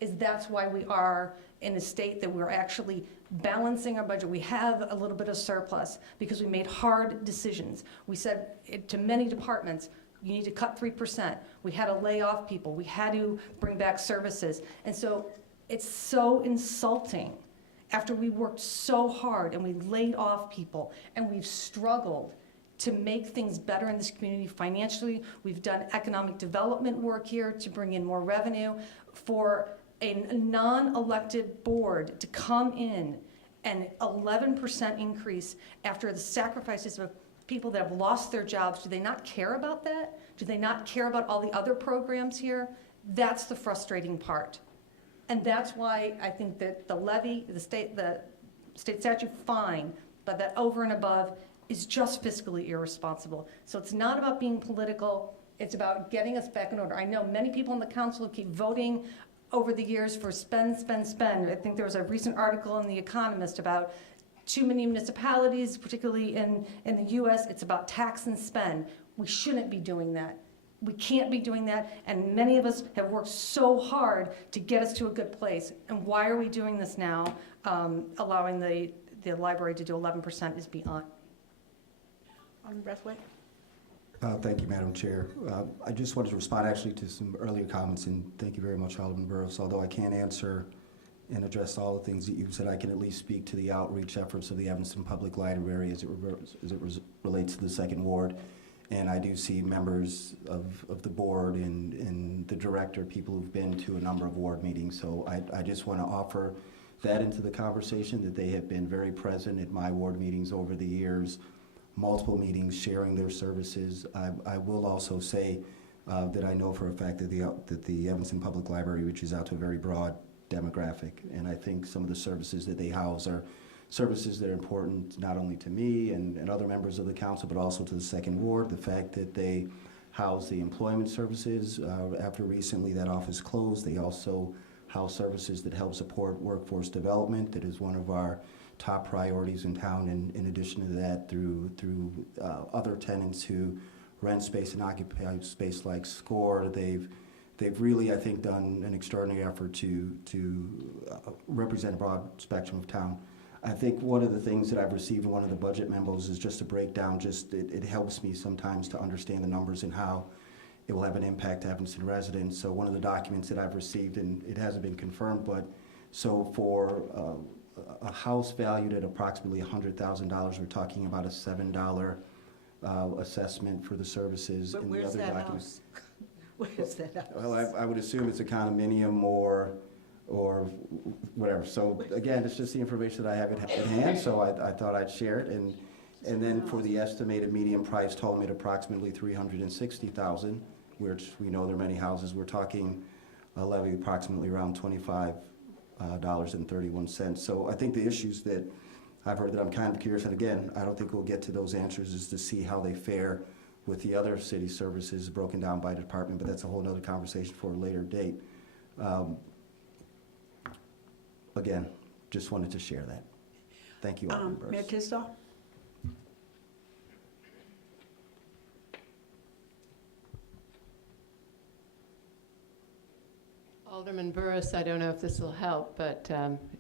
That's why we are in a state that we're actually balancing our budget. We have a little bit of surplus because we made hard decisions. We said to many departments, you need to cut 3%. We had to lay off people. We had to bring back services. And so it's so insulting after we worked so hard and we laid off people and we've struggled to make things better in this community financially. We've done economic development work here to bring in more revenue. For a non-elected board to come in and 11% increase after the sacrifices of people that have lost their jobs, do they not care about that? Do they not care about all the other programs here? That's the frustrating part. And that's why I think that the levy, the state statute, fine, but that over and above is just fiscally irresponsible. So it's not about being political, it's about getting us back in order. I know many people in the council keep voting over the years for spend, spend, spend. I think there was a recent article in The Economist about too many municipalities, particularly in the US, it's about tax and spend. We shouldn't be doing that. we can't be doing that, and many of us have worked so hard to get us to a good place. And why are we doing this now? Allowing the library to do 11% is beyond. Alderman Brathwaite? Thank you, Madam Chair. I just wanted to respond actually to some earlier comments, and thank you very much, Alderman Burrows. Although I can't answer and address all the things that you said, I can at least speak to the outreach efforts of the Evanston Public Library as it relates to the Second Ward. And I do see members of the board and the director, people who've been to a number of ward meetings. So I just want to offer that into the conversation, that they have been very present at my ward meetings over the years, multiple meetings, sharing their services. I will also say that I know for a fact that the Evanston Public Library reaches out to a very broad demographic, and I think some of the services that they house are services that are important not only to me and other members of the council, but also to the Second Ward. The fact that they house the employment services, after recently that office closed, they also house services that help support workforce development. That is one of our top priorities in town. And in addition to that, through other tenants who rent space and occupy space like SCORE, they've really, I think, done an extraordinary effort to represent a broad spectrum of town. I think one of the things that I've received in one of the budget memos is just a breakdown. It helps me sometimes to understand the numbers and how it will have an impact to Evanston residents. So one of the documents that I've received, and it hasn't been confirmed, but so for a house valued at approximately $100,000, we're talking about a $7 assessment for the services. But in where's the other that documents. house? Where's that house? Well, I would assume it's a condominium or whatever. So again, it's just the information that I have at hand, so I thought I'd share it. And then for the estimated median price home at approximately $360,000, which we know there are many houses, we're talking a levy approximately around $25.31. So I think the issues that I've heard that I'm kind of curious, and again, I don't think we'll get to those answers, is to see how they fare with the other city services broken down by department, but that's a whole other conversation for a later date. Again, just wanted to share that. Thank you, Alderman Burrs. Mayor Tisdall? Alderman Burris, I don't know if this will help, but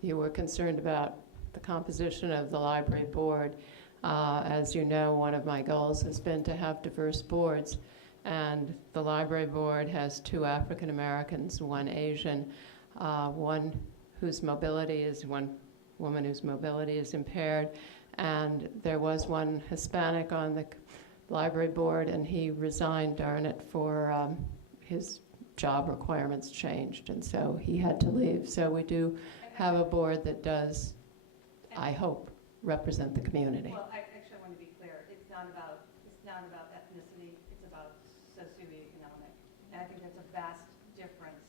you were concerned about the composition of the library board. As you know, one of my goals has been to have diverse boards, and the library board has 2 African Americans, 1 Asian, one woman whose mobility is impaired, and there was 1 Hispanic on the library board, and he resigned, darn it, for his job requirements changed, and so he had to leave. So we do have a board that does, I hope, represent the community. Well, I want to be clear. It's not about ethnicity. It's about socioeconomic. And I think that's a vast difference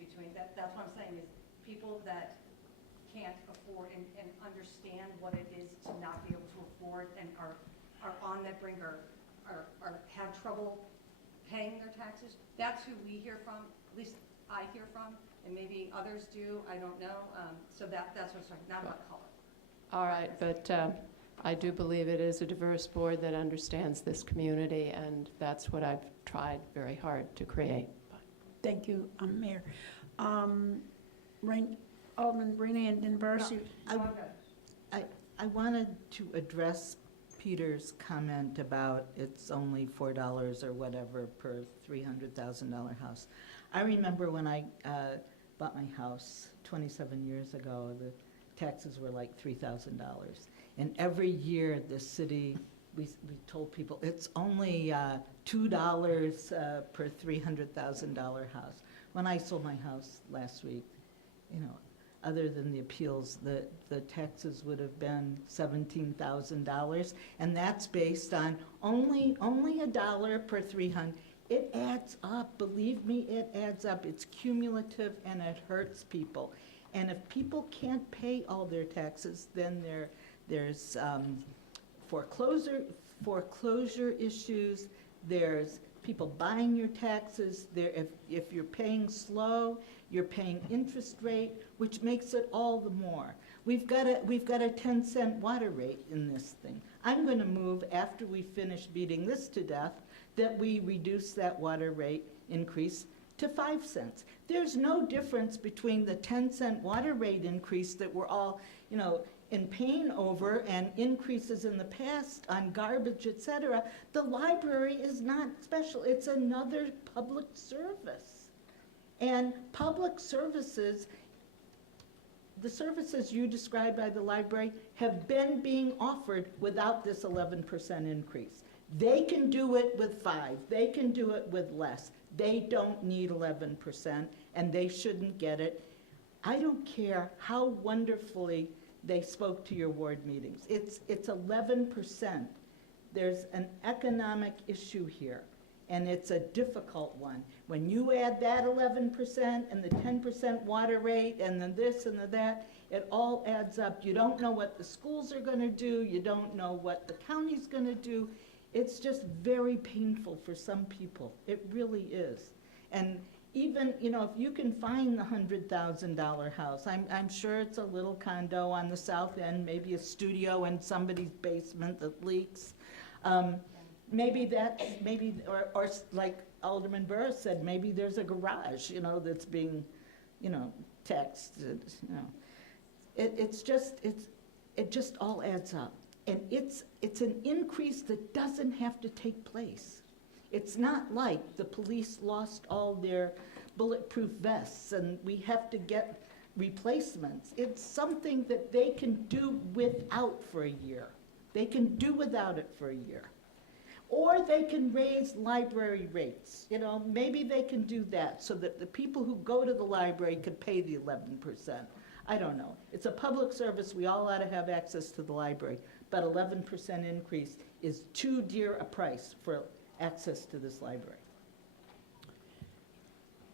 between that. That's what I'm saying is people that can't afford and understand what it is to not be able to afford and are on that brink or have trouble paying their taxes. That's who we hear from. At least I hear from, and maybe others do. I don't know. So that's what's like, not about color. All right, but I do believe it is a diverse board that understands this community, and that's what I've tried very hard to create. Thank you, Mayor. Alderman Rainey and then Burris. I wanted to address Peter's comment about it's only $4 or whatever per $300,000 house. I remember when I bought my house 27 years ago, the taxes were like $3,000. And every year the city, we told people it's only $2 per $300,000 house. When I sold my house last week, other than the appeals, the taxes would have been $17,000, and that's based on only $1 per 300. It adds up, believe me, it adds up. It's cumulative and it hurts people. And if people can't pay all their taxes, then there's foreclosure issues, there's people buying your taxes, if you're paying slow, you're paying interest rate, which makes it all the more. We've got a 10-cent water rate in this thing. I'm going to move, after we finish beating this to death, that we reduce that water rate increase to 5 cents. There's no difference between the 10-cent water rate increase that we're all, in pain over and increases in the past on garbage, et cetera. The library is not special. It's another public service. And public services, the services you described by the library have been being offered without this 11% increase. They can do it with 5. They can do it with less. They don't need 11%, and they shouldn't get it. I don't care how wonderfully they spoke to your ward meetings. It's 11%. There's an economic issue here, and it's a difficult one. When you add that 11% and the 10% water rate and then this and the that, it all adds up. You don't know what the schools are going to do. You don't know what the county's going to do. It's just very painful for some people. It really is. And even, if you can find the $100,000 house, I'm sure it's a little condo on the south end, maybe a studio in somebody's basement that leaks. Maybe or like Alderman Burris said, maybe there's a garage, that's being, texted, It just all adds up. And it's an increase that doesn't have to take place. It's not like the police lost all their bulletproof vests and we have to get replacements. It's something that they can do without for a year. They can do without it for a year. Or they can raise library rates. Maybe they can do that so that the people who go to the library could pay the 11%. I don't know. It's a public service. We all ought to have access to the library. But 11% increase is too dear a price for access to this library.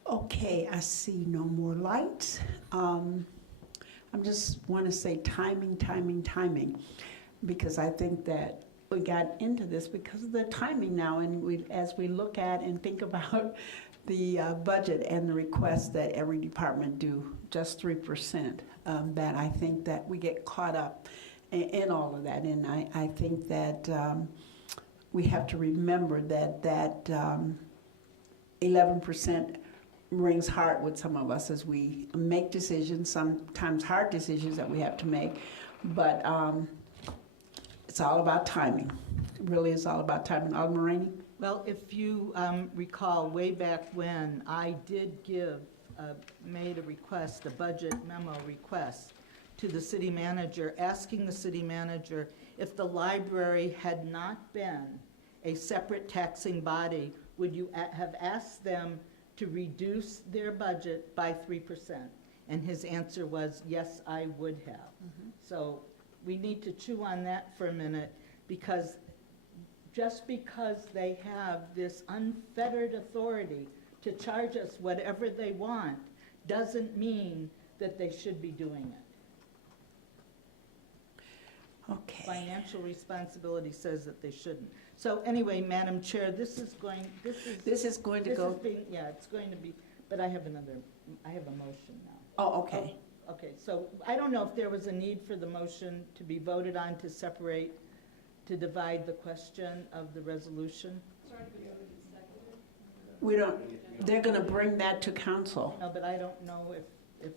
Okay, I see no more lights. I just want to say timing, because I think that we got into this because of the timing now, and as we look at and think about the budget and the request that every department do, just 3%, that I think that we get caught up in all of that, and I think that we have to remember that 11% rings hard with some of us as we make decisions, sometimes hard decisions that we have to make, but it's all about timing. It really is all about timing. Alderman Rainey? Well, if you recall, way back when, I did made a request, a budget memo request to the city manager, asking the city manager if the library had not been a separate taxing body, would you have asked them to reduce their budget by 3%? And his answer was, yes, I would have. Mm-hmm. So we need to chew on that for a minute, because just because they have this unfettered authority to charge us whatever they want doesn't mean that they should be doing it. Okay. Financial responsibility says that they shouldn't. So anyway, Madam Chair, it's going to be, but I have a motion now. Oh, okay. Okay, so I don't know if there was a need for the motion to be voted on to separate, to divide the question of the resolution. We don't, they're going to bring that to council. No, but I don't know if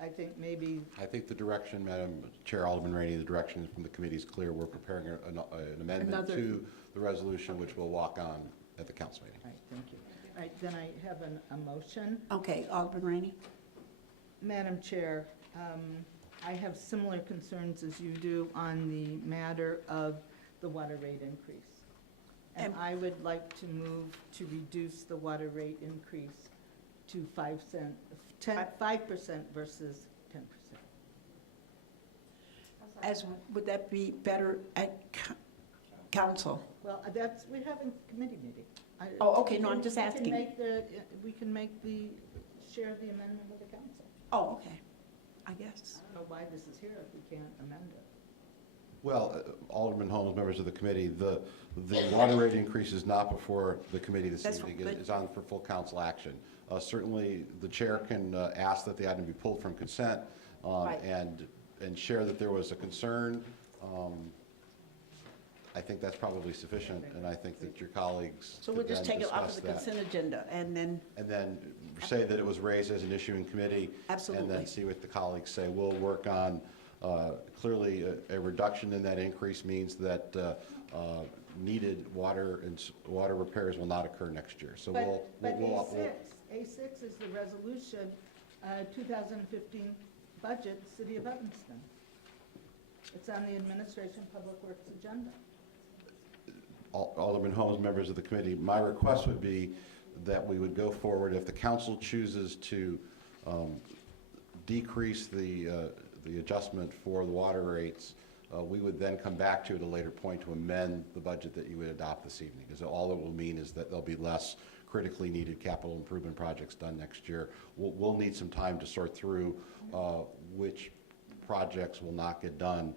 I think maybe. I think the direction, Madam Chair, Alderman Rainey, the direction from the committee is clear. We're preparing an amendment to the resolution, which we'll walk on at the council meeting. All right, thank you. All right, then I have a motion. Okay, Alderman Rainey? Madam Chair, I have similar concerns as you do on the matter of the water rate increase. And I would like to move to reduce the water rate increase to 5% versus 10%. Would that be better at council? Well, we're having a committee meeting. Oh, okay, no, I'm just asking. We can share the amendment with the council. Oh, okay, I guess. I don't know why this is here if we can't amend it. Well, Alderman Holmes, members of the committee, the water rate increase is not before the committee this evening. It's on for full council action. Certainly, the chair can ask that the item be pulled from consent and share that there was a concern. I think that's probably sufficient, and I think that your colleagues So could we'll just then take it off of the discuss that. consent agenda, and then, And then say that it was raised as an issue in committee. Absolutely. And then see what the colleagues say. We'll work on, clearly, a reduction in that increase means that needed water and water repairs will not occur next year. So But we'll A6 is the resolution, 2015 budget, City of Evanston. It's on the Administration Public Works agenda. Alderman Holmes, members of the committee, my request would be that we would go forward if the council chooses to decrease the adjustment for the water rates. We would then come back to at a later point to amend the budget that you would adopt this evening. Because all it will mean is that there'll be less critically needed capital improvement projects done next year. We'll need some time to sort through which projects will not get done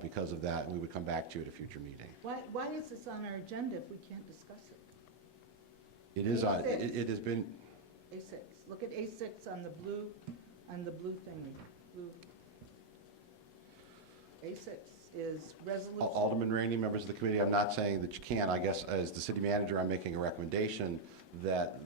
because of that, and we would come back to you at a future meeting. Why is this on our agenda if we can't discuss it? It is, A6. it has been, A6, look at A6 on the blue thingy, blue. A6 is resolution. Alderman Rainey, members of the committee, I'm not saying that you can. I guess as the city manager, I'm making a recommendation that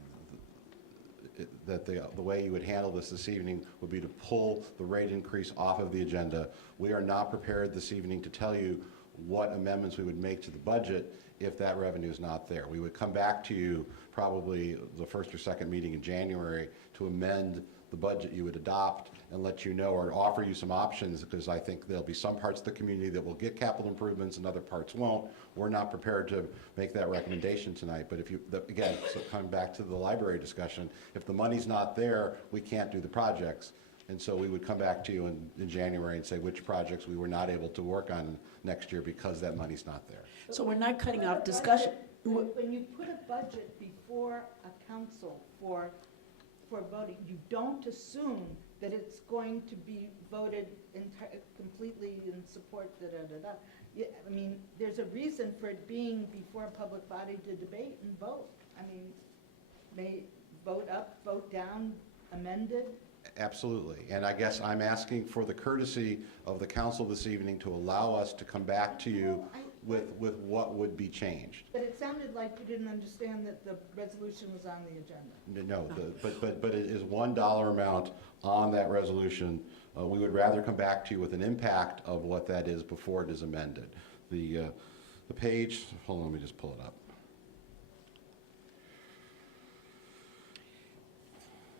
the way you would handle this evening would be to pull the rate increase off of the agenda. We are not prepared this evening to tell you what amendments we would make to the budget if that revenue is not there. We would come back to you probably the first or second meeting in January to amend the budget you would adopt and let you know or offer you some options, because I think there'll be some parts of the community that will get capital improvements and other parts won't. We're not prepared to make that recommendation tonight, but if you, again, so coming back to the library discussion, if the money's not there, we can't do the projects. And so we would come back to you in January and say which projects we were not able to work on next year because that money's not there. so we're not cutting off discussion. When you put a budget before a council for voting, you don't assume that it's going to be voted completely in support, da-da-da-da. Yeah, I mean, there's a reason for it being before a public body to debate and vote. I mean, may vote up, vote down, amended. Absolutely. And I guess I'm asking for the courtesy of the council this evening to allow us to come back to you with what would be changed. But it sounded like you didn't understand that the resolution was on the agenda. No, but it is $1 amount on that resolution. We would rather come back to you with an impact of what that is before it is amended. The page, hold on, let me just pull it up.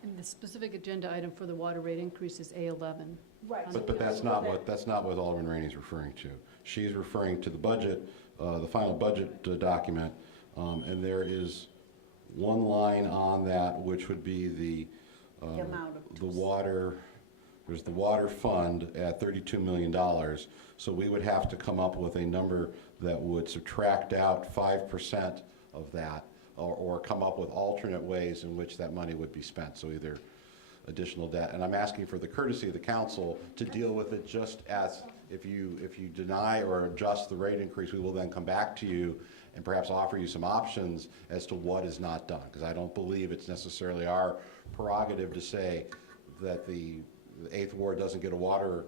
And the specific agenda item for the water rate increase is A11. Right. But that's not what Alderman Rainey is referring to. She's referring to the budget, the final budget document, and there is one line on that which would be the amount of water. There's the water fund at $32 million. So we would have to come up with a number that would subtract out 5% of that, or come up with alternate ways in which that money would be spent. So either additional debt, and I'm asking for the courtesy of the council to deal with it just as if you deny or adjust the rate increase, we will then come back to you and perhaps offer you some options as to what is not done. Because I don't believe it's necessarily our prerogative to say that the 8th Ward doesn't get a water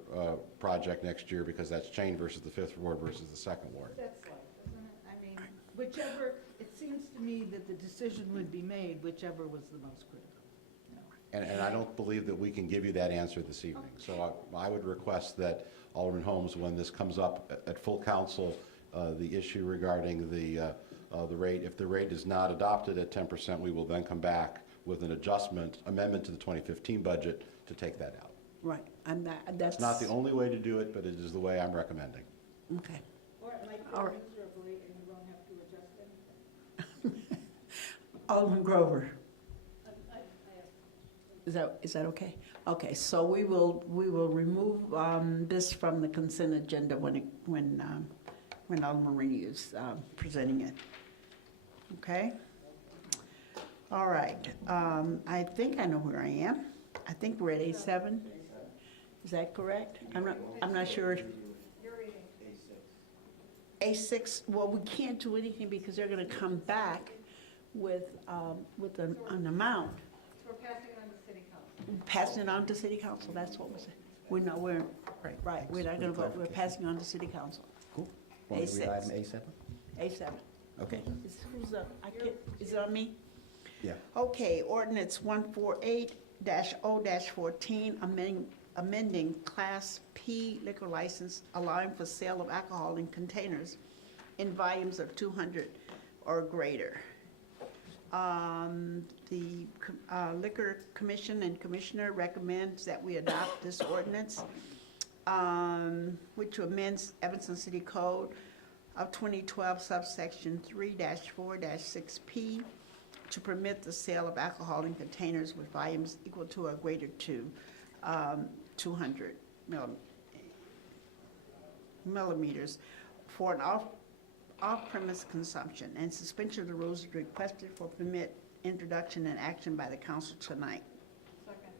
project next year because that's changed versus the 5th Ward versus the 2nd Ward. That's life, isn't it? I mean, whichever, it seems to me that the decision would be made, whichever was the most critical. And I don't believe that we can give you that answer this evening. So I would request that Alderman Holmes, when this comes up at full council, the issue regarding the rate, if the rate is not adopted at 10%, we will then come back with an amendment to the 2015 budget to take that out. Right, and that's. It's not the only way to do it, but it is the way I'm recommending. Okay. Or it might All go right. miserably and you won't have to adjust anything. Alderman Grover. Is that okay? Okay, so we will remove this from the consent agenda when Alderman Rainey is presenting it. Okay? All right. I think I know where I am. I think we're at A7. Is that correct? I'm not sure. A6. Well, we can't do anything because they're going to come back with an amount. We're passing on to city council. Passing it on to city council, that's what we're saying. We're not going to vote, we're passing on to city council. Cool. Want to read A6. item A7? A7. Okay. Who's up? Is it on me? Yeah. Okay, ordinance 148-0-14, amending Class P liquor license, allowing for sale of alcohol in containers in volumes of 200 or greater. The Liquor Commission and Commissioner recommends that we adopt this ordinance, which amends Evanston City Code of 2012 subsection 3-4-6P to permit the sale of alcohol in containers with volumes equal to or greater to 200 millimeters for an off-premise consumption, and suspension of the rules is requested for permit introduction and action by the council tonight. Second.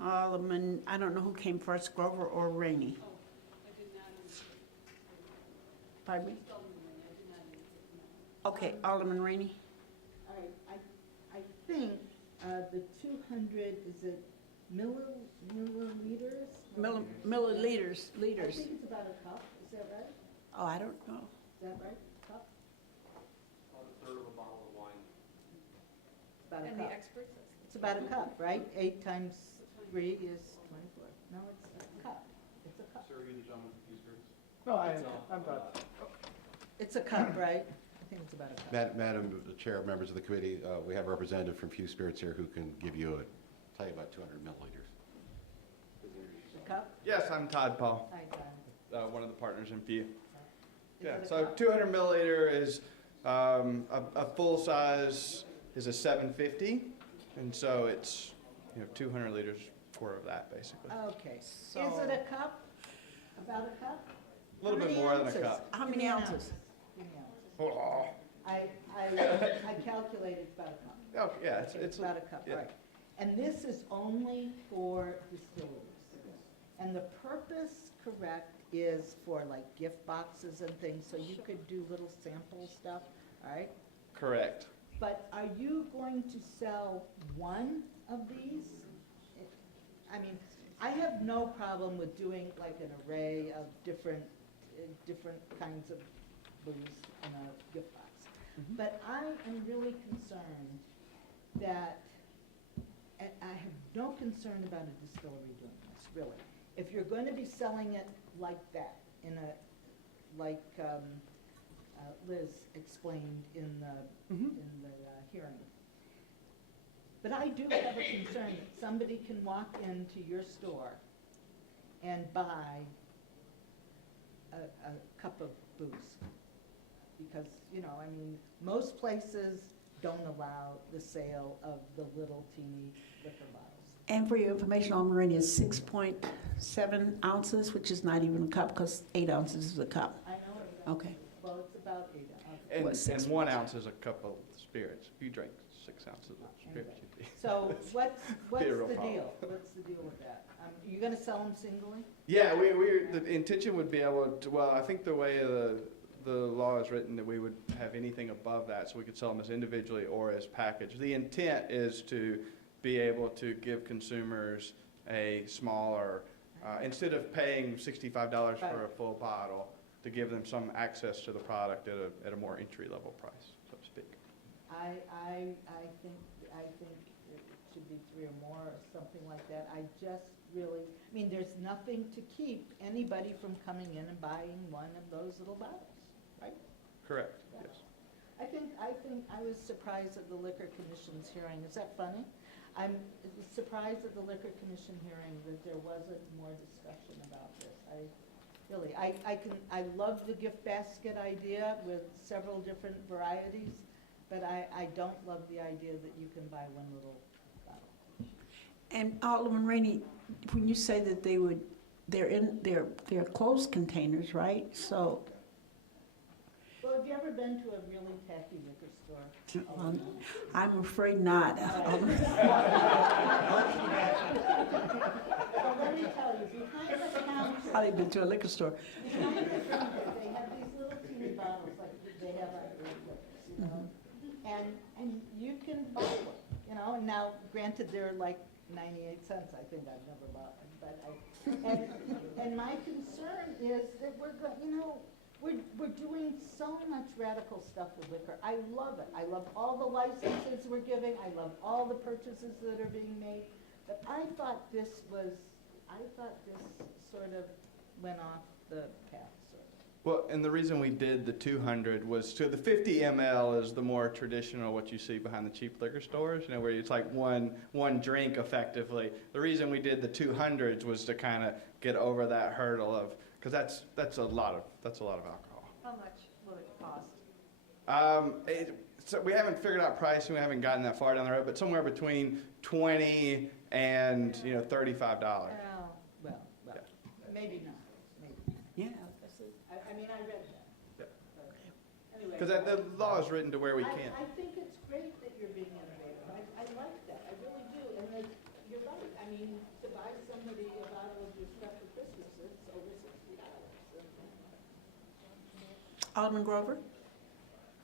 Alderman, I don't know who came first, Grover or Rainey? Oh, I did not indicate. Pardon me? I did not indicate. Okay, Alderman Rainey? All right, I think the 200, is it milliliters? Milliliters, I liters. think it's about a cup, is that right? Oh, I don't know. Is that right? Cup? About a third of a bottle of wine. About a And the cup. experts? It's about a cup, right? 8 times 3 is 24. No, it's a cup. It's a cup. Sir, are you the gentleman with these groups? No, I'm not. It's a cup, right? I think it's about a cup. Madam Chair, members of the committee, we have a representative from Few Spirits here who can tell you about 200 milliliters. A cup? Yes, I'm Todd Paul, Hi, John. one of the partners in Few. Is Yeah, it a so cup? 200 milliliter is a full size is a 750, and so it's 200 liters, quarter of that basically. Okay. So- Is it a cup? About a cup? A little How bit many more than a ounces? cup. How Give many me an ounces? Give me ounces. Oh, I calculated it's about a cup. okay, yeah, Okay, it's about a cup, yeah. right. And this is only for distilleries. And the purpose, correct, is for like gift boxes and things, so you could do little sample stuff, all right? correct. But are you going to sell one of these? I mean, I have no problem with doing like an array of different kinds of booze in a gift box. But I am really concerned that, and I have no concern about a distillery doing this, really. If you're going to be selling it like that, in a, like Liz explained in the hearing. But I do have a concern that somebody can walk into your store and buy a cup of booze. Because, I mean, most places don't allow the sale of the little teeny liquor bottles. And for your information, Alderman Rainey, is 6.7 ounces, which is not even a cup, because 8 ounces is a cup. I know it. Okay. Well, it's about 8 ounces. And, What, 6 and 1 ounce is a cup of spirits. If you drink 6 ounces of spirits, you'd be. So what's Be a real the problem. deal? What's the deal with that? You gonna sell them singly? Yeah, the intention would be able to, well, I think the way the law is written, that we would have anything above that, so we could sell them as individually or as packaged. The intent is to be able to give consumers a smaller, instead of paying $65 for a full bottle, to give them some access to the product at a more entry-level price, so to speak. I think it should be 3 or more or something like that. I just really, I mean, there's nothing to keep anybody from coming in and buying one of those little bottles, right? Correct, yes. I was surprised at the Liquor Commission's hearing. Is that funny? I'm surprised at the Liquor Commission hearing that there wasn't more discussion about this. I love the gift basket idea with several different varieties, but I don't love the idea that you can buy one little bottle. And Alderman Rainey, when you say that they're closed containers, right? So, Well, have you ever been to a really tacky liquor store? I'm afraid not. So let me tell you, behind the counter, I've been to a liquor store. behind the counter, they have these little teeny bottles like they have on great liquors, and you can buy one, and now granted, they're like 98 cents, I think. I've never bought one, but and my concern is that we're We're doing so much radical stuff with liquor. I love it. I love all the licenses we're giving. I love all the purchases that are being made. But I thought this sort of went off the path, sort of. Well, and the reason we did the 200 was so the 50 ml is the more traditional, what you see behind the cheap liquor stores, where it's like one drink effectively. The reason we did the 200s was to kind of get over that hurdle of, because that's a lot of alcohol. How much will it cost? So we haven't figured out pricing. We haven't gotten that far down the road, but somewhere between $20 and $35. Well, Yeah. maybe not. Maybe. Yeah. I mean, I read that. Yeah. But anyway. Because the law is written to where we can. I think it's great that you're being innovative. I like that. I really do. And you're right. I mean, to buy somebody a bottle of your stuff for Christmas, it's over $60. Alderman Grover?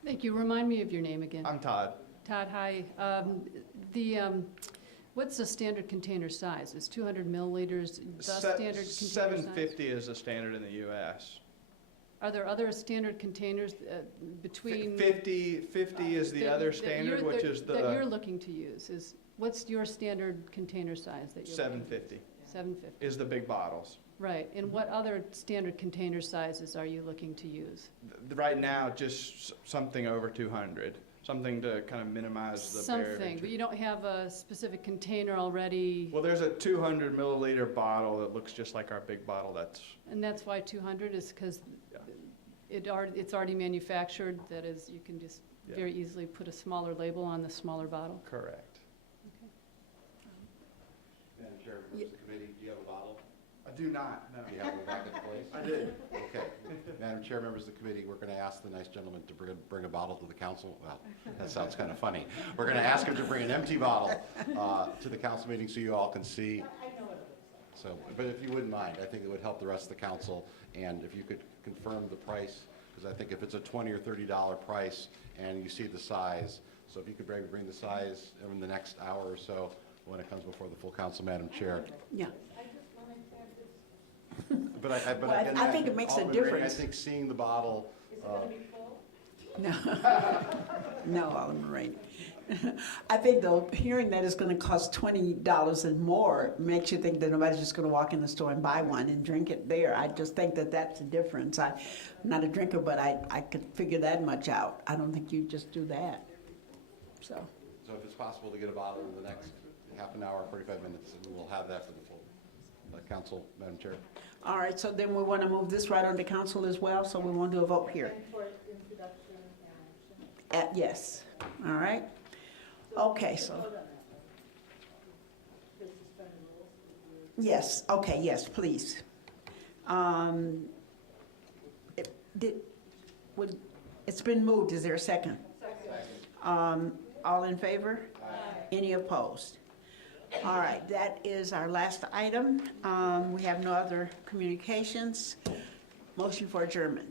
Thank you. Remind me of your name again. I'm Todd. Todd, hi. What's the standard container size? Is 200 milliliters the standard container size? 750 is the standard in the U.S. Are there other standard containers between? 50 is the other standard, which is that you're the looking to use. What's your standard container size that you're? 750 750. is the big bottles. Right. And what other standard container sizes are you looking to use? Right now, just something over 200, something to kind of minimize the barrier. Something, but you don't have a specific container already, Well, there's a 200 milliliter bottle that looks just like our big bottle. and that's why 200 is because Yeah. it's already manufactured. That is, you can just Yeah. very easily put a smaller label on the smaller bottle. correct. Madam Chair, members of the committee, do you have a bottle? I do not, no. Do you have one back at the place? I did. Okay. Madam Chair, members of the committee, we're going to ask the nice gentleman to bring a bottle to the council. Well, that sounds kind of funny. We're going to ask him to bring an empty bottle to the council meeting so you all can see. So, but if you wouldn't mind, I think it would help the rest of the council. And if you could confirm the price, because I think if it's a $20 or $30 price and you see the size, so if you could bring the size in the next hour or so when it comes before the full council, Madam Chair. Yeah. But I think it makes a Alderman Rainey, difference. I think seeing the bottle. No, no, Alderman Rainey. I think though, hearing that it's gonna cost $20 and more makes you think that nobody's just gonna walk in the store and buy one and drink it there. I just think that that's the difference. I'm not a drinker, but I could figure that much out. I don't think you just do that, so. So if it's possible to get a bottle in the next half an hour, 45 minutes, and we'll have that for the full council, Madam Chair. All right, so then we wanna move this right on to council as well, so we won't do a vote here. Yes, all right. Okay, so. Yes, okay, yes, please. It's been moved, is there a second? Second. All in favor? Aye. Any opposed? All right, that is our last item. We have no other communications. Motion for adjournment.